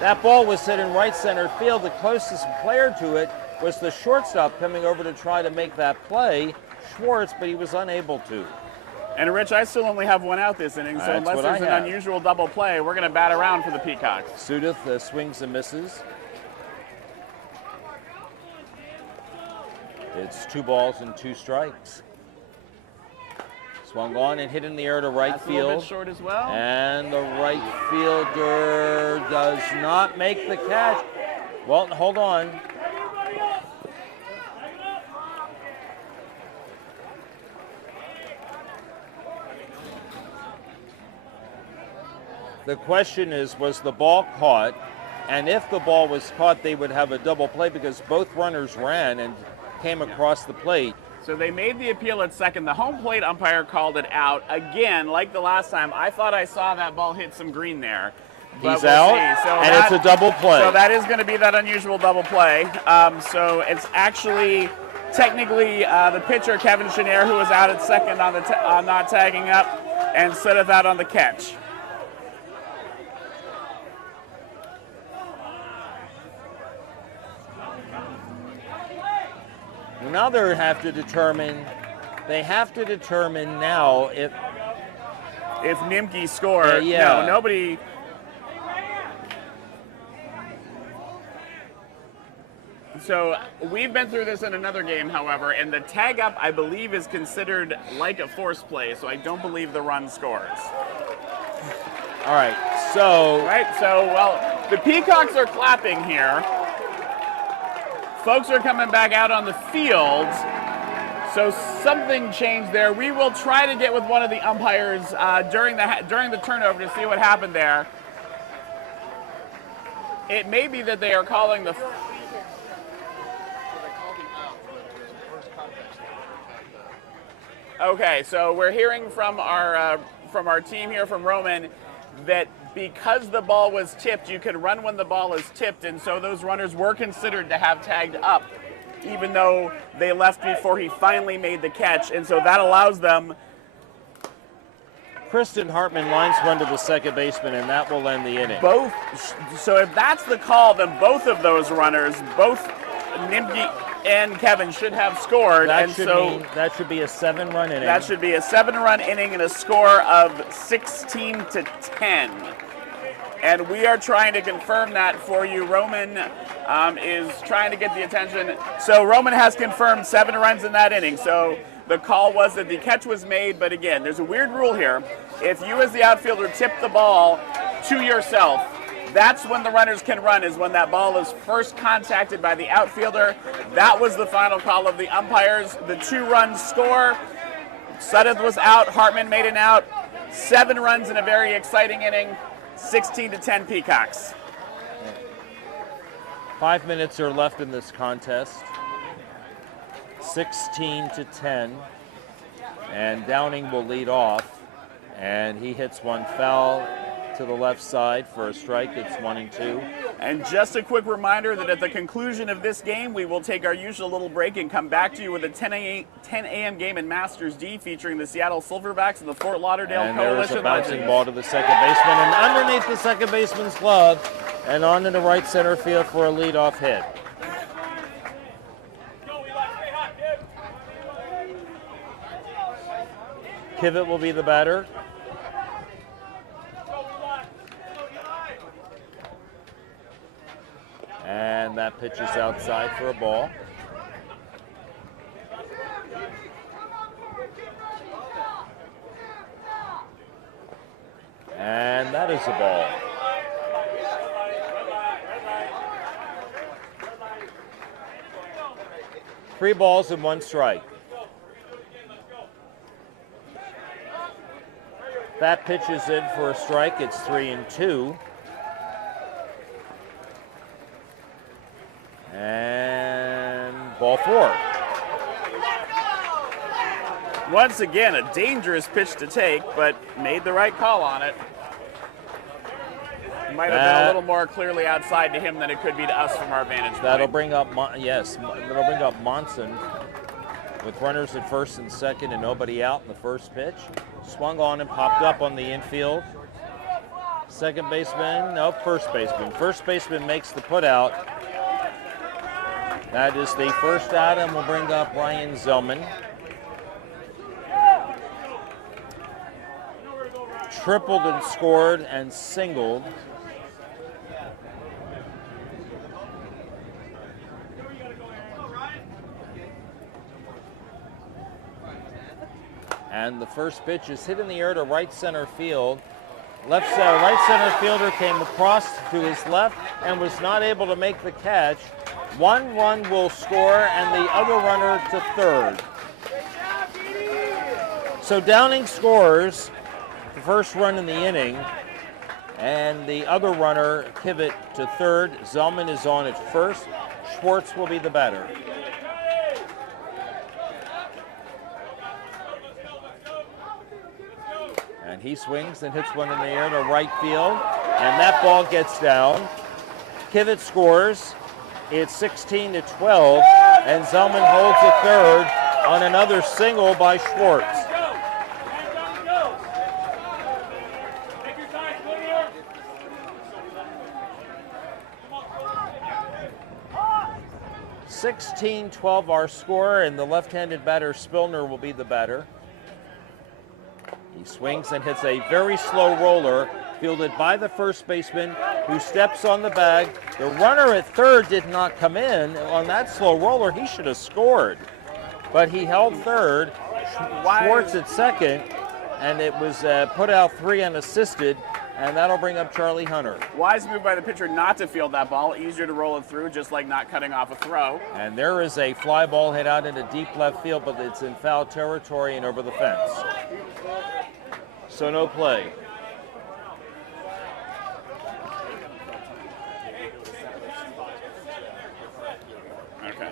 That ball was hit in right center field. The closest player to it was the shortstop coming over to try to make that play, Schwartz, but he was unable to. And Rich, I still only have one out this inning, so That's unless what there's I an have. unusual double play, we're going to bat around for the Peacocks. Sudith swings and misses. It's 2 balls and 2 strikes. Swung on and hit in the air to right That's a little field. bit short as well. And the right fielder does not make the catch. Well, hold on. The question is, was the ball caught? And if the ball was caught, they would have a double play because both runners ran and came across the plate. So they made the appeal at second. The home plate umpire called it out. Again, like the last time, I thought I saw that ball hit some green there. But He's we'll out, see. So and it's a double play. So that is going to be that unusual double play. So it's actually technically the pitcher, Kevin Chenair, who was out at second on not tagging up, and Sudith out on the catch. Now they have to determine now if Mimke scored. yeah. No, nobody. So we've been through this in another game, however, and the tag up, I believe, is considered like a force play, so I don't believe the run scores. All right, so Well, the Peacocks are clapping here. Folks are coming back out on the field, so something changed there. We will try to get with one of the umpires during the turnover to see what happened there. It may be that they are calling the. Okay, so we're hearing from our team here from Roman that because the ball was tipped, you can run when the ball is tipped, and so those runners were considered to have tagged up, even though they left before he finally made the catch, and so that allows them. Kristen Hartman lines one to the second baseman, and that will end the inning. So if that's the call, then both of those runners, both Mimke and Kevin should have scored. That and should so mean that should be a 7-run inning. that should be a 7-run inning and a score of 16-10. And we are trying to confirm that for you. Roman is trying to get the attention. So Roman has confirmed 7 runs in that inning. So the call was that the catch was made, but again, there's a weird rule here. If you as the outfielder tip the ball to yourself, that's when the runners can run, is when that ball is first contacted by the outfielder. That was the final call of the umpires. The 2-run score. Sudduth was out, Hartman made an out. 7 runs in a very exciting inning. 16-10 Peacocks. 5 minutes are left in this contest. 16-10. And Downing will lead off. And he hits one foul to the left side for a strike. It's 1-2. And just a quick reminder that at the conclusion of this game, we will take our usual little break and come back to you with a 10 a.m. game in Masters D featuring the Seattle Silverbacks and the Fort Lauderdale And there's Coalition a bouncing Legends. ball to the second baseman, and underneath the second baseman's glove, and on to the right center field for a leadoff hit. Kivett will be the batter. And that pitch is outside for a ball. And that is a ball. Three balls and 1 strike. That pitch is in for a strike. It's 3-2. And ball 4. Once again, a dangerous pitch to take, but made the right call on it. Might have been a little more clearly outside to him than it could be to us from our vantage point. That'll bring up, that'll bring up Monson with runners at first and second and nobody out in the first pitch. Swung on and popped up on the infield. Second baseman, no, first baseman. First baseman makes the put out. That is the first out, and we'll bring up Ryan Zellman. Tripled and scored and singled. And the first pitch is hit in the air to right center field. Right center fielder came across to his left and was not able to make the catch. 1 run will score and the other runner to third. So Downing scores the first run in the inning, and the other runner, Kivett, to third. Zellman is on at first. Schwartz will be the batter. And he swings and hits one in the air to right field, and that ball gets down. Kivett scores. It's 16-12, and Zellman holds at third on another single by Schwartz. 16-12 our score, and the left-handed batter Spillner will be the batter. He swings and hits a very slow roller, fielded by the first baseman, who steps on the bag. The runner at third did not come in on that slow roller. He should have scored, but he held third. Schwartz at second, and it was put out 3 unassisted, and that'll bring up Charlie Hunter. Wise move by the pitcher not to field that ball. Easier to roll it through, just like not cutting off a throw. And there is a fly ball hit out into deep left field, but it's in foul territory and over the fence. So no play. Okay.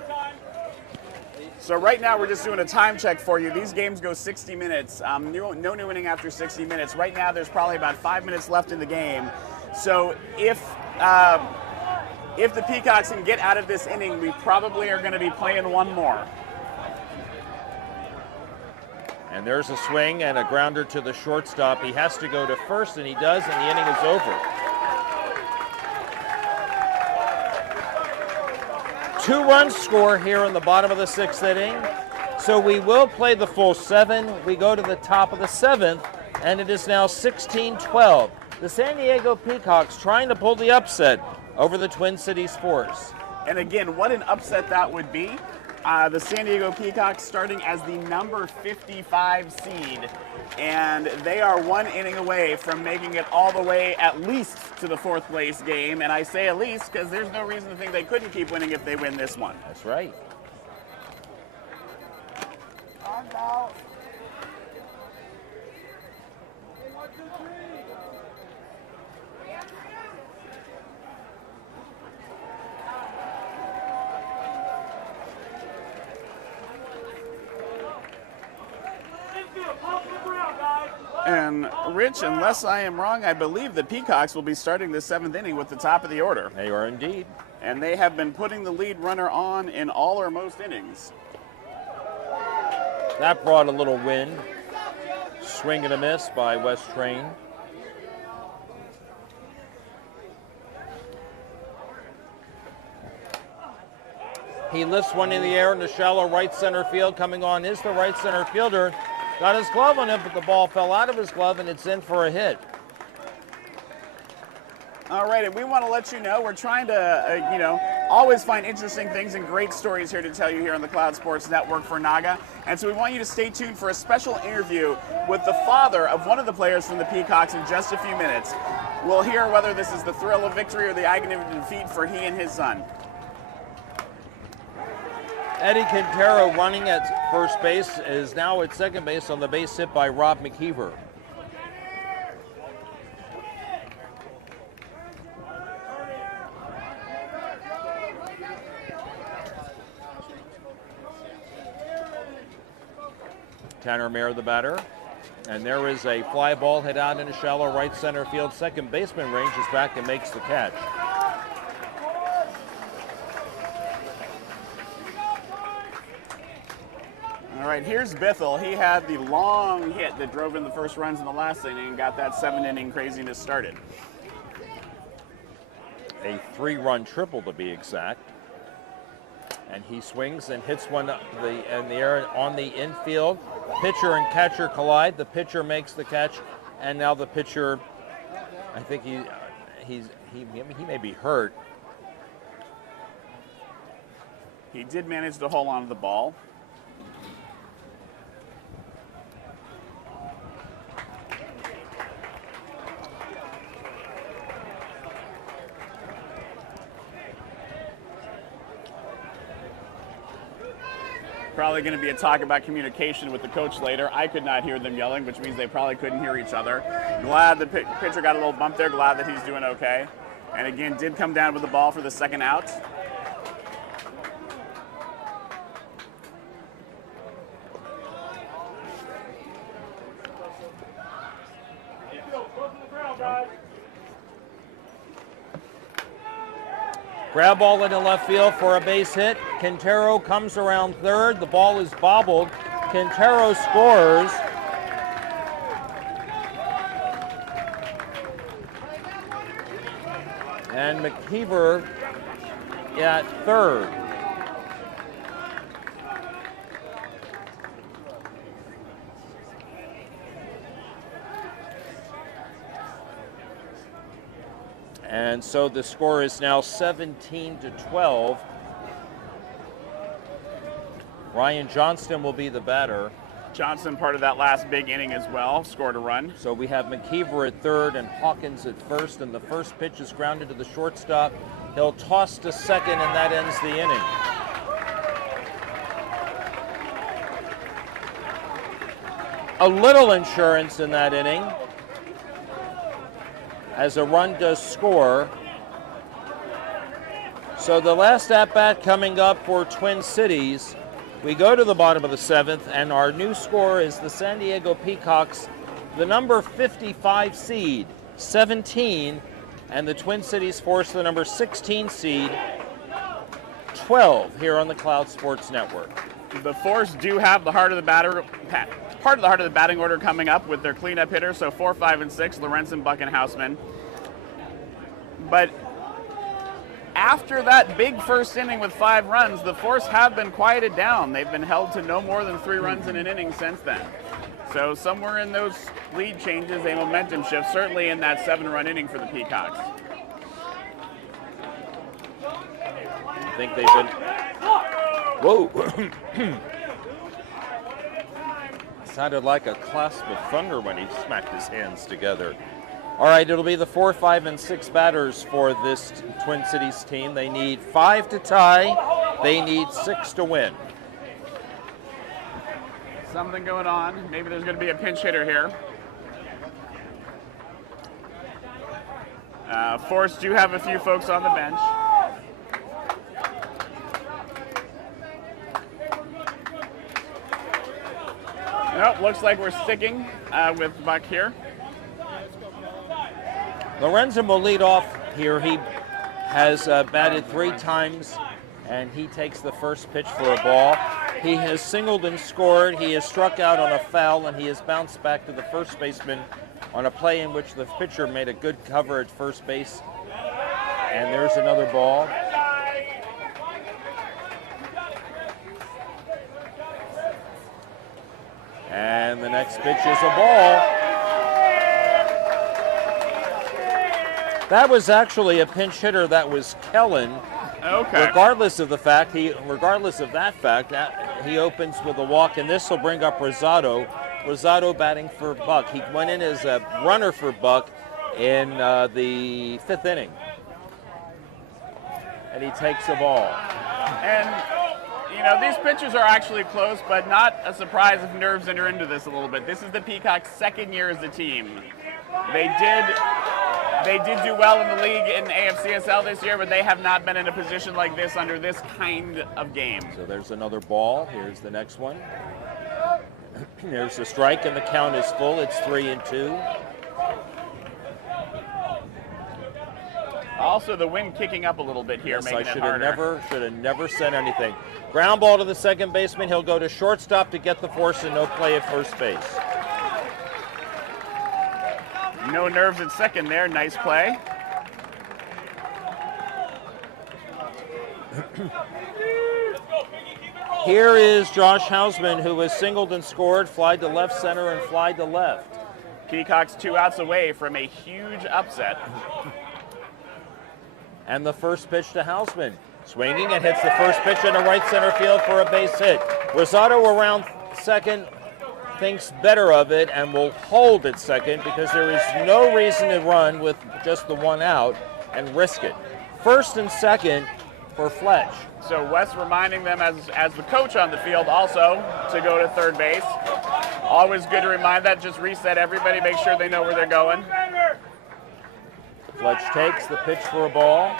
So right now we're just doing a time check for you. These games go 60 minutes. No new inning after 60 minutes. Right now there's probably about 5 minutes left in the game. So if the Peacocks can get out of this inning, we probably are going to be playing one more. And there's a swing and a grounder to the shortstop. He has to go to first, and he does, and the inning is over. 2 runs score here in the bottom of the 6th inning. So we will play the full 7. We go to the top of the 7th, and it is now 16-12. The San Diego Peacocks trying to pull the upset over the Twin Cities Force. And again, what an upset that would be. The San Diego Peacocks starting as the number 55 seed, and they are 1 inning away from making it all the way at least to the 4th place game. And I say at least because there's no reason to think they couldn't keep winning if they win this one. That's right. And Rich, unless I am wrong, I believe the Peacocks will be starting the 7th inning with the top of the order. They are indeed. And they have been putting the lead runner on in all or most innings. That brought a little wind. Swing and a miss by West Train. He lifts one in the air into shallow right center field. Coming on is the right center fielder. Got his glove on it, but the ball fell out of his glove, and it's in for a hit. All right, and we want to let you know we're trying to, always find interesting things and great stories here to tell you here on the Cloud Sports Network for Naga. And so we want you to stay tuned for a special interview with the father of one of the players from the Peacocks in just a few minutes. We'll hear whether this is the thrill of victory or the agony of defeat for he and his son. Eddie Quintero, running at first base, is now at second base on the base hit by Rob McKeever. Tanner Mayer, the batter. And there is a fly ball hit out into shallow right center field. Second baseman ranges back and makes the catch. All right, here's Bithell. He had the long hit that drove in the first runs in the last inning and got that 7-inning craziness started. A 3-run triple to be exact. And he swings and hits one in the air on the infield. Pitcher and catcher collide. The pitcher makes the catch, and now the pitcher, I think he may be hurt. He did manage to hold on to the ball. Probably going to be a talk about communication with the coach later. I could not hear them yelling, which means they probably couldn't hear each other. Glad the pitcher got a little bump there. Glad that he's doing okay. And again, did come down with the ball for the second out. Grab ball into left field for a base hit. Quintero comes around third. The ball is bobbled. Quintero scores. And McKeever at third. And so the score is now 17-12. Ryan Johnston will be the batter. Johnston, part of that last big inning as well, scored a run. So we have McKeever at third and Hawkins at first, and the first pitch is grounded to the shortstop. He'll toss to second, and that ends the inning. A little insurance in that inning, as a run does score. So the last at-bat coming up for Twin Cities. We go to the bottom of the seventh, and our new score is the San Diego Peacocks, the number 55 seed, 17, and the Twin Cities Force, the number 16 seed, 12, here on the Cloud Sports Network. The Force do have the heart of the batting order coming up with their cleanup hitters, so 4, 5, and 6, Lorenzen, Buck, and Houseman. But after that big first inning with 5 runs, the Force have been quieted down. They've been held to no more than 3 runs in an inning since then. So somewhere in those lead changes, a momentum shift, certainly in that 7-run inning for the Peacocks. I think they've been, whoa. Sounded like a clasp of thunder when he smacked his hands together. All right, it'll be the 4, 5, and 6 batters for this Twin Cities team. They need 5 to tie. They need 6 to win. Something going on. Maybe there's going to be a pinch hitter here. Force do have a few folks on the bench. Nope, looks like we're sticking with Buck here. Lorenzen will lead off here. He has batted 3 times, and he takes the first pitch for a ball. He has singled and scored. He has struck out on a foul, and he has bounced back to the first baseman on a play in which the pitcher made a good cover at first base. And there's another ball. And the next pitch is a ball. That was actually a pinch hitter. That was Kellen. Okay. Regardless of that fact, he opens with a walk, and this will bring up Rosado. Rosado batting for Buck. He went in as a runner for Buck in the 5th inning, and he takes a ball. And you know, these pitchers are actually close, but not a surprise if nerves enter into this a little bit. This is the Peacocks' 2nd year as a team. They did do well in the league in AFCSL this year, but they have not been in a position like this under this kind of game. So there's another ball. Here's the next one. There's a strike, and the count is full. It's 3-2. Also, the wind kicking up a little bit here, Yes, making it harder. I should have never said anything. Ground ball to the second baseman. He'll go to shortstop to get the force, and no play at first base. No nerves at second there. Nice play. Here is Josh Hausman, who has singled and scored, fly to left center and fly to left. Peacocks 2 outs away from a huge upset. And the first pitch to Hausman. Swinging and hits the first pitch into right center field for a base hit. Rosado around second thinks better of it and will hold at second because there is no reason to run with just the 1 out and risk it. First and second for Fletch. So Wes reminding them as the coach on the field also to go to third base. Always good to remind that. Just reset everybody, make sure they know where they're going. Fletch takes the pitch for a ball.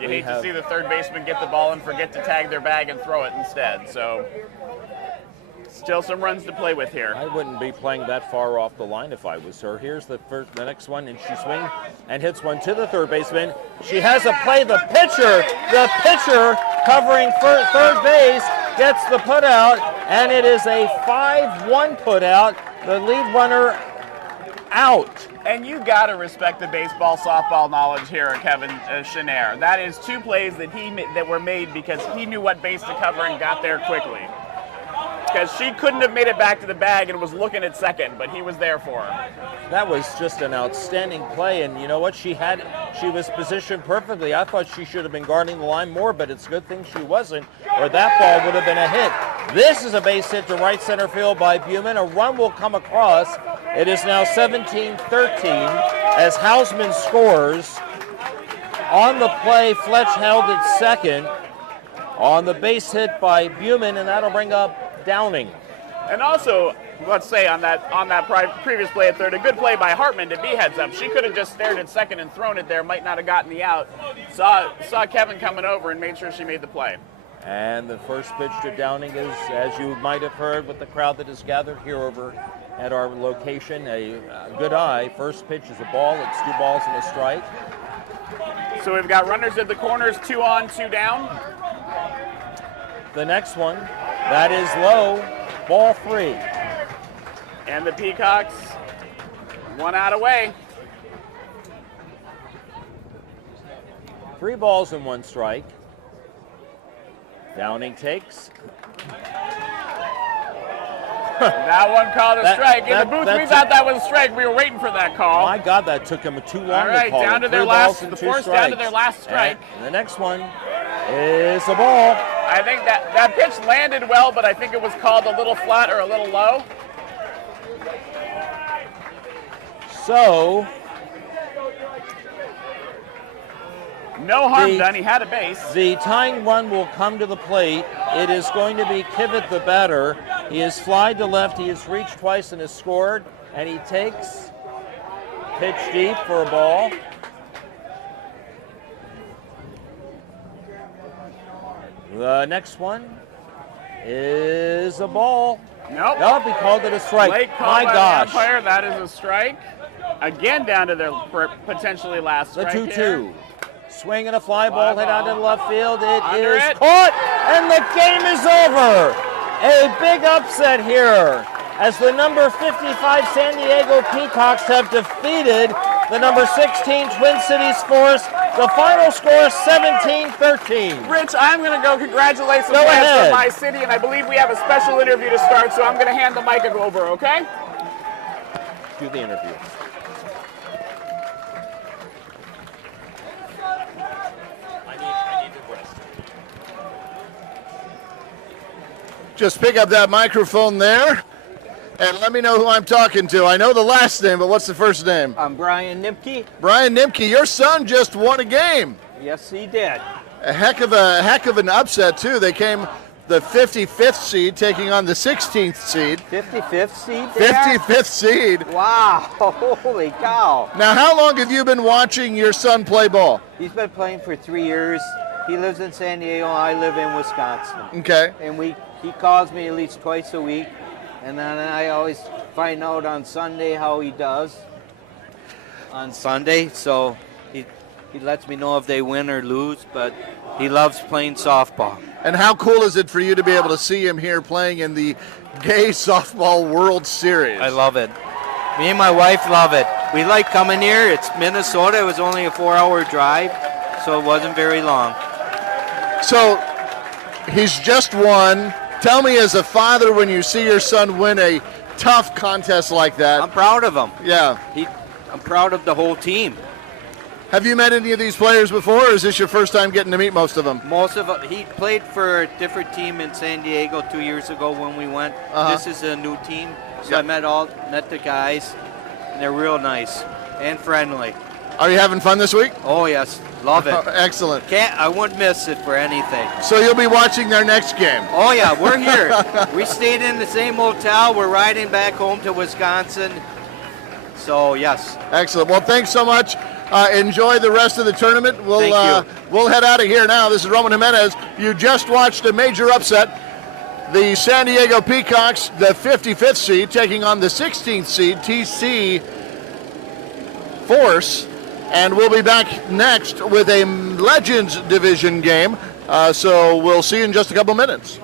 You hate to see the third baseman get the ball and forget to tag their bag and throw it instead. So still some runs to play with here. I wouldn't be playing that far off the line if I was her. Here's the next one, and she swings and hits one to the third baseman. She has a play. The pitcher covering third base gets the put out, and it is a 5-1 put out. The lead runner out. And you got to respect the baseball, softball knowledge here of Kevin Chenair. That is 2 plays that were made because he knew what base to cover and got there quickly. Because she couldn't have made it back to the bag and was looking at second, but he was there for her. That was just an outstanding play, and you know what? She was positioned perfectly. I thought she should have been guarding the line more, but it's a good thing she wasn't, or that ball would have been a hit. This is a base hit to right center field by Buman. A run will come across. It is now 17-13 as Hausman scores. On the play, Fletch held at second on the base hit by Buman, and that'll bring up Downing. And also, let's say on that previous play at third, a good play by Hartman to be heads up. She could have just stared at second and thrown it there, might not have gotten the out. Saw Kevin coming over and made sure she made the play. And the first pitch to Downing is, as you might have heard with the crowd that is gathered here over at our location, a good eye. First pitch is a ball. It's 2 balls and a strike. So we've got runners at the corners, 2 on, 2 down. The next one, that is low, ball 3. And the Peacocks 1 out away. 3 balls and 1 strike. Downing takes. That one called a strike. In the booth, we that's thought that was a strike. We were waiting for that call. My God, that took him too long All right, to call down it. to their 3 last, balls and the 2 Force strikes. down to their last strike. And the next one is a ball. I think that pitch landed well, but I think it was called a little flat or a little low. So, no harm done. He had a base. the tying run will come to the plate. It is going to be Kivett, the batter. He has flied to left. He has reached twice and has scored. And he takes pitch deep for a ball. The next one is a ball. Nope. Nope, he called it a strike. Late call My by the gosh. umpire. That is a strike. Again, down to their potentially last The strike 2-2. here. Swing and a fly ball hit out to the left field. It Under is it. caught, and the game is over. A big upset here as the number 55 San Diego Peacocks have defeated the number 16 Twin Cities Force. The final score 17-13. Rich, I'm going to go congratulate some Go fans ahead. from my city, and I believe we have a special interview to start, so I'm going to hand the mic over, okay? Do the interview. Just pick up that microphone there and let me know who I'm talking to. I know the last name, but what's the first name? I'm Brian Nimke. Brian Nimke, your son just won a game. Yes, he did. A heck of an upset too. They came the 55th seed taking on the 16th seed. 55th seed there? 55th seed. Wow, holy cow. Now, how long have you been watching your son play ball? He's been playing for 3 years. He lives in San Diego. I live in Wisconsin. Okay. And he calls me at least twice a week. And then I always find out on Sunday how he does on Sunday. So he lets me know if they win or lose, but he loves playing softball. And how cool is it for you to be able to see him here playing in the Gay Softball World Series? I love it. Me and my wife love it. We like coming here. It's Minnesota. It was only a 4-hour drive, so it wasn't very long. So he's just won. Tell me, as a father, when you see your son win a tough contest like that. I'm proud of him. Yeah. I'm proud of the whole team. Have you met any of these players before, or is this your first time getting to meet most of them? Most of them. He played for a different team in San Diego 2 years ago when we went. This is a new team, so I met the guys, and they're real nice and friendly. Are you having fun this week? Oh yes, love it. Excellent. I wouldn't miss it for anything. So you'll be watching their next game? Oh yeah, we're here. We stayed in the same hotel. We're riding back home to Wisconsin. So yes. Excellent. Well, thanks so much. Enjoy the rest of the tournament. Thank you. We'll head out of here now. This is Roman Jimenez. You just watched a major upset. The San Diego Peacocks, the 55th seed, taking on the 16th seed, TC Force. And we'll be back next with a Legends Division game. So we'll see you in just a couple minutes.